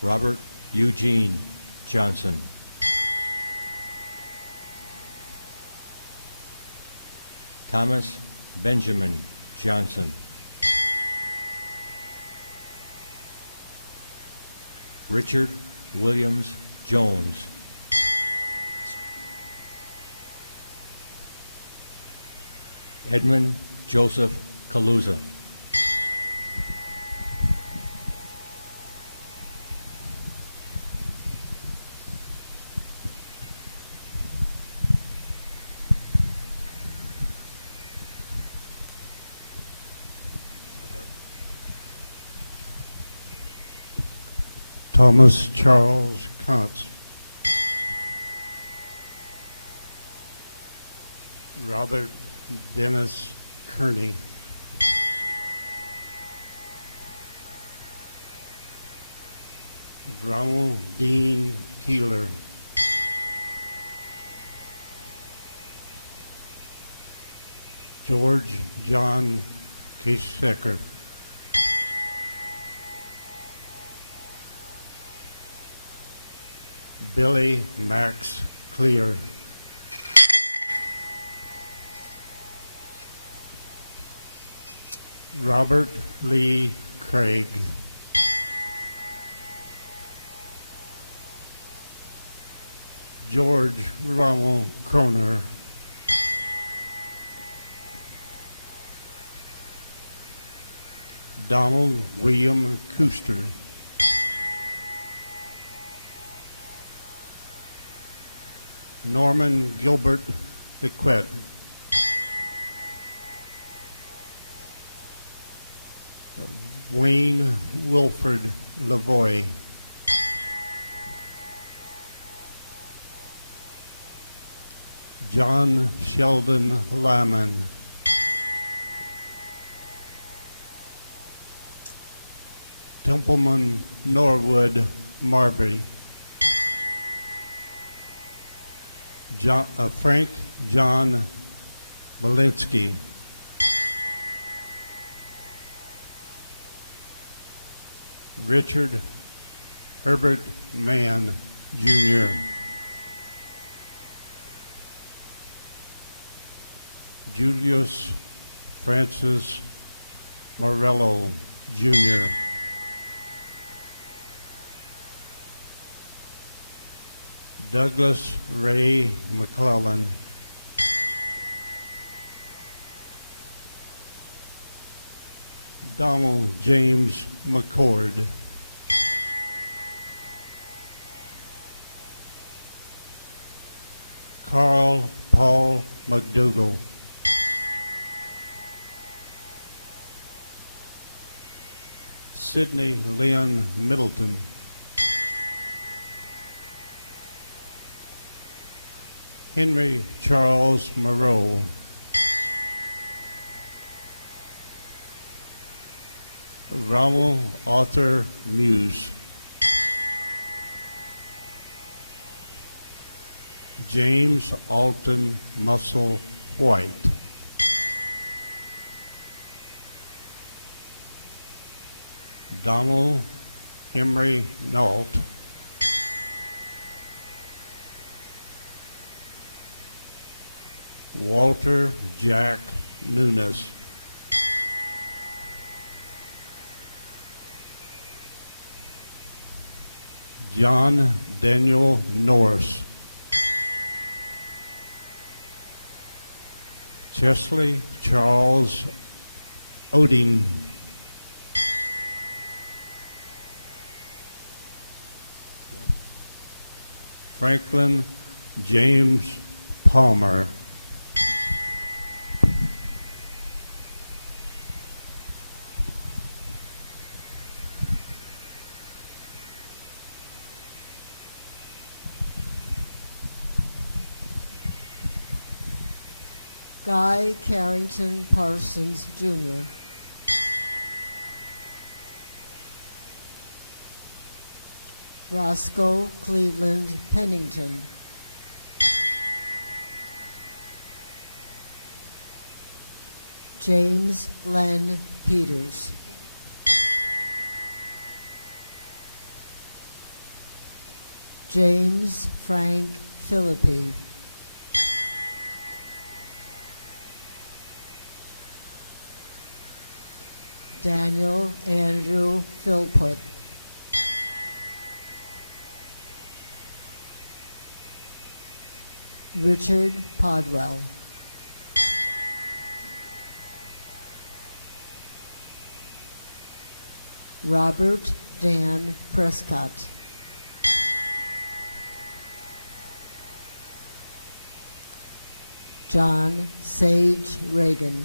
Robert Eugene Johnson. Thomas Benjamin Johnson. Richard Williams Jones. Edmund Joseph Kaluza. Thomas Charles Kantz. Robert Dennis Kearney. Ronald Dean Keeler. George John Kisecker. Billy Max Clear. Robert Lee Craig. George Ronald Croner. Donald William Kuster. Norman Gilbert Bequette. Wayne Wilford Lavoie. John Sheldon Lyman. Templeman Norwood Marbury. Frank John Belinsky. Richard Herbert Mann, Jr. Julius Francis Morello, Jr. Douglas Ray McClellan. Donald James McCord. Carl Paul McDougall. Sidney Lynn Middleton. Henry Charles Moreau. Ronald Arthur Muse. James Alton Muscle White. Donald Emery Nault. Walter Jack Nunes. John Daniel Norris. Chesley Charles Oding. Franklin James Palmer. Guy Carrington Parsons, Jr. Roscoe Cleveland Pennington. James Len Peters. James Frank Philippi. Daniel Andrew Philpott. Richard Podwell. Robert Dan Prescott. John Sage Reagan.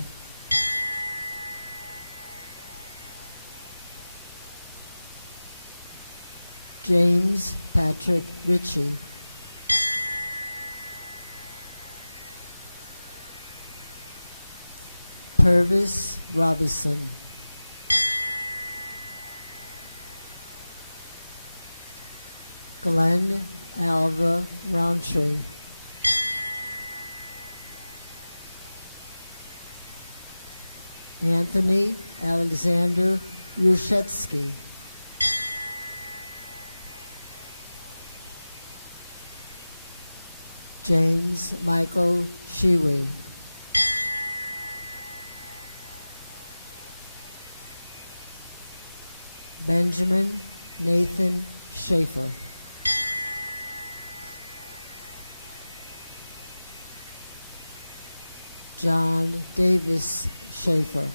James Patrick Ritchie. Purvis Robinson. Glenn Alva Roundtree. Anthony Alexander Rushetsky. James Michael Shiwi. Benjamin Nathan Schaefer. John Davis Schaefer.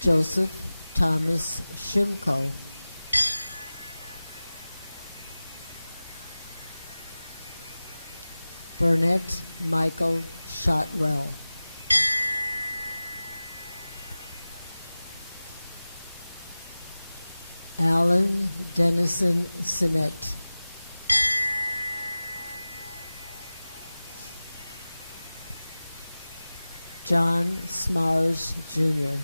Joseph Thomas Shimko. Burnett Michael Shotwell. Alan Dennison Sinnett. John Smars Jr.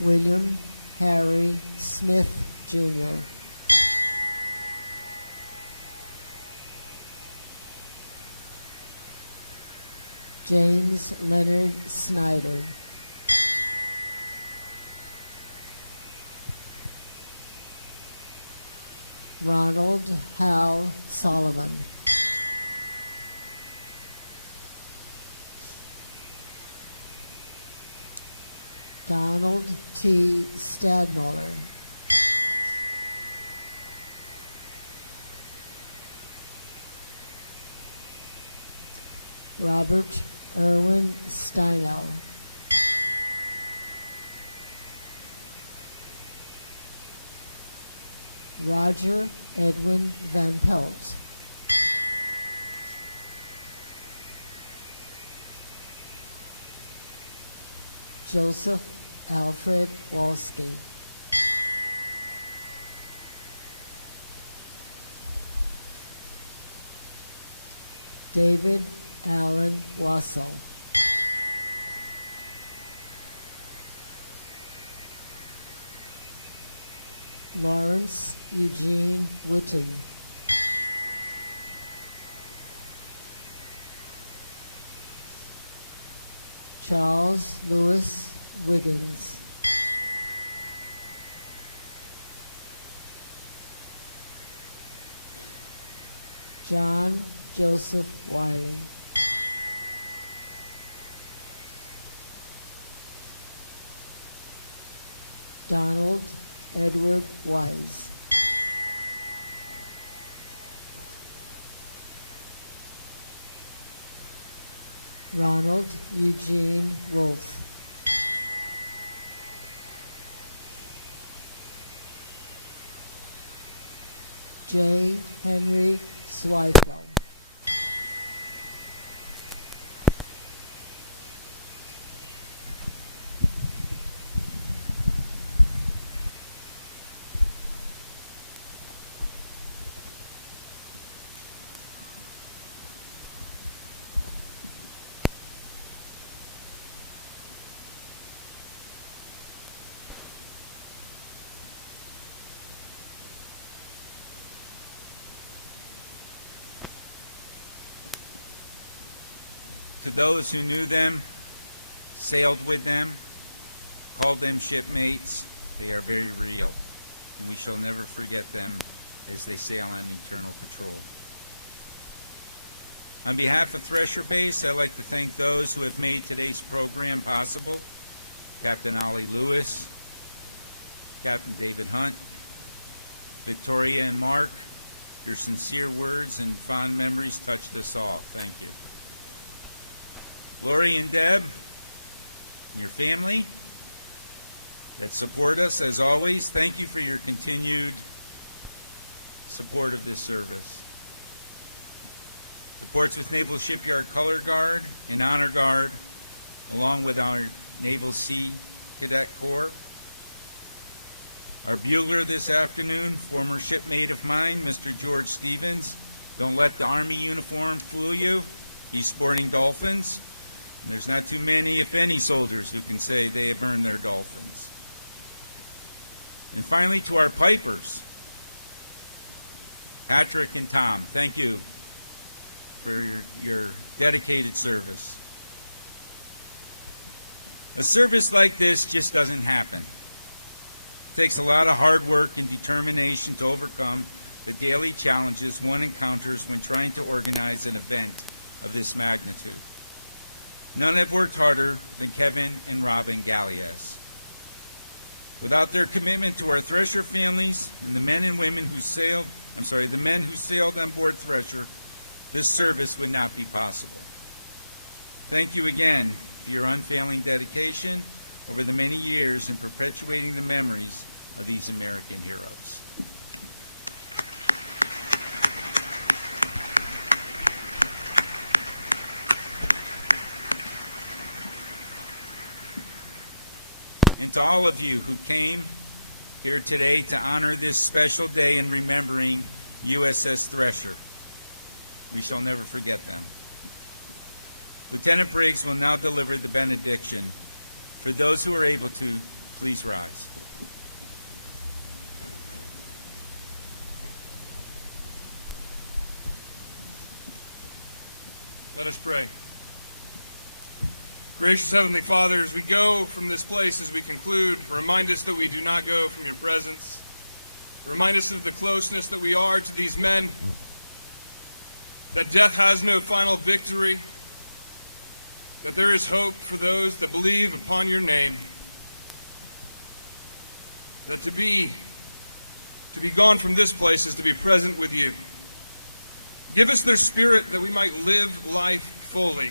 William Harry Smith Jr. James Leonard Snyder. Ronald Hal Solomon. Donald T. Stadmuller. Robert Irwin Steinel. Roger Edwin Van Pelt. Joseph Alfred Walski. David Allen Wassel. Lawrence Eugene Witten. Charles Lewis Wiggins. John Joseph Wiley. Donald Edward Wise. Ronald Eugene Wolfe. J. Henry Zweifel. To those who knew them, sailed with them, called them shipmates, they are very real, and we shall never forget them as they sail on eternal patrol. On behalf of Thresher Base, I'd like to thank those who have made today's program possible. Captain Ollie Lewis, Captain David Hunt, Victoria and Mark, your sincere words and fond memories touched us all. Thank you. Lori and Deb, and your family that support us as always, thank you for your continued support of this service. The Portsmouth Naval Shipyard Color Guard and Honor Guard, along with our Naval Sea Cadet Corps. Our bugler this afternoon, former shipmate of mine, Mr. George Stevens. Don't let the Army uniform fool you. He's sporting dolphins. And there's not too many, if any, soldiers who can say they have earned their dolphins. And finally, to our pipers, Patrick and Tom, thank you for your dedicated service. A service like this just doesn't happen. It takes a lot of hard work and determination to overcome the daily challenges one encounters when trying to organize an event of this magnitude. None have worked harder than Kevin and Robin Gallias. Without their commitment to our Thresher families and the men who sailed on board Thresher, this service would not be possible. Thank you again for your unfailing dedication over the many years in perpetuating the memories of these American heroes. And to all of you who came here today to honor this special day in remembering USS Thresher, we shall never forget them. Lieutenant Briggs will now deliver the benediction. For those who are able to, please rise. Let us pray. Gracious Heavenly Father, as we go from this place, as we conclude, remind us that we do not go from your presence. Remind us of the closeness that we are to these men, that death has no final victory, that there is hope for those that believe upon your name, that to be gone from this place is to be present with you. Give us their spirit that we might live life fully,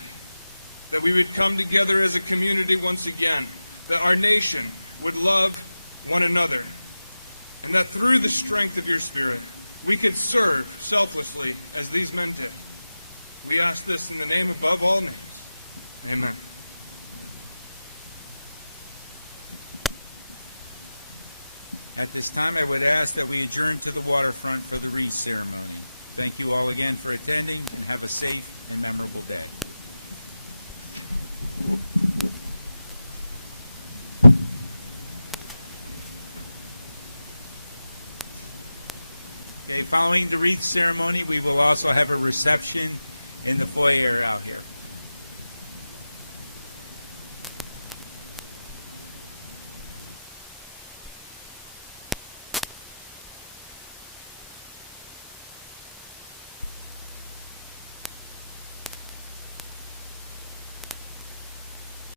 that we would come together as a community once again, that our nation would love one another, and that through the strength of your Spirit, we could serve selflessly as these men did. We ask this in the name above all names. Amen. At this time, I would ask that we adjourn to the waterfront for the wreath ceremony. Thank you all again for attending, and have a safe and memorable day. Okay, following the wreath ceremony, we will also have a reception in the foyer out here.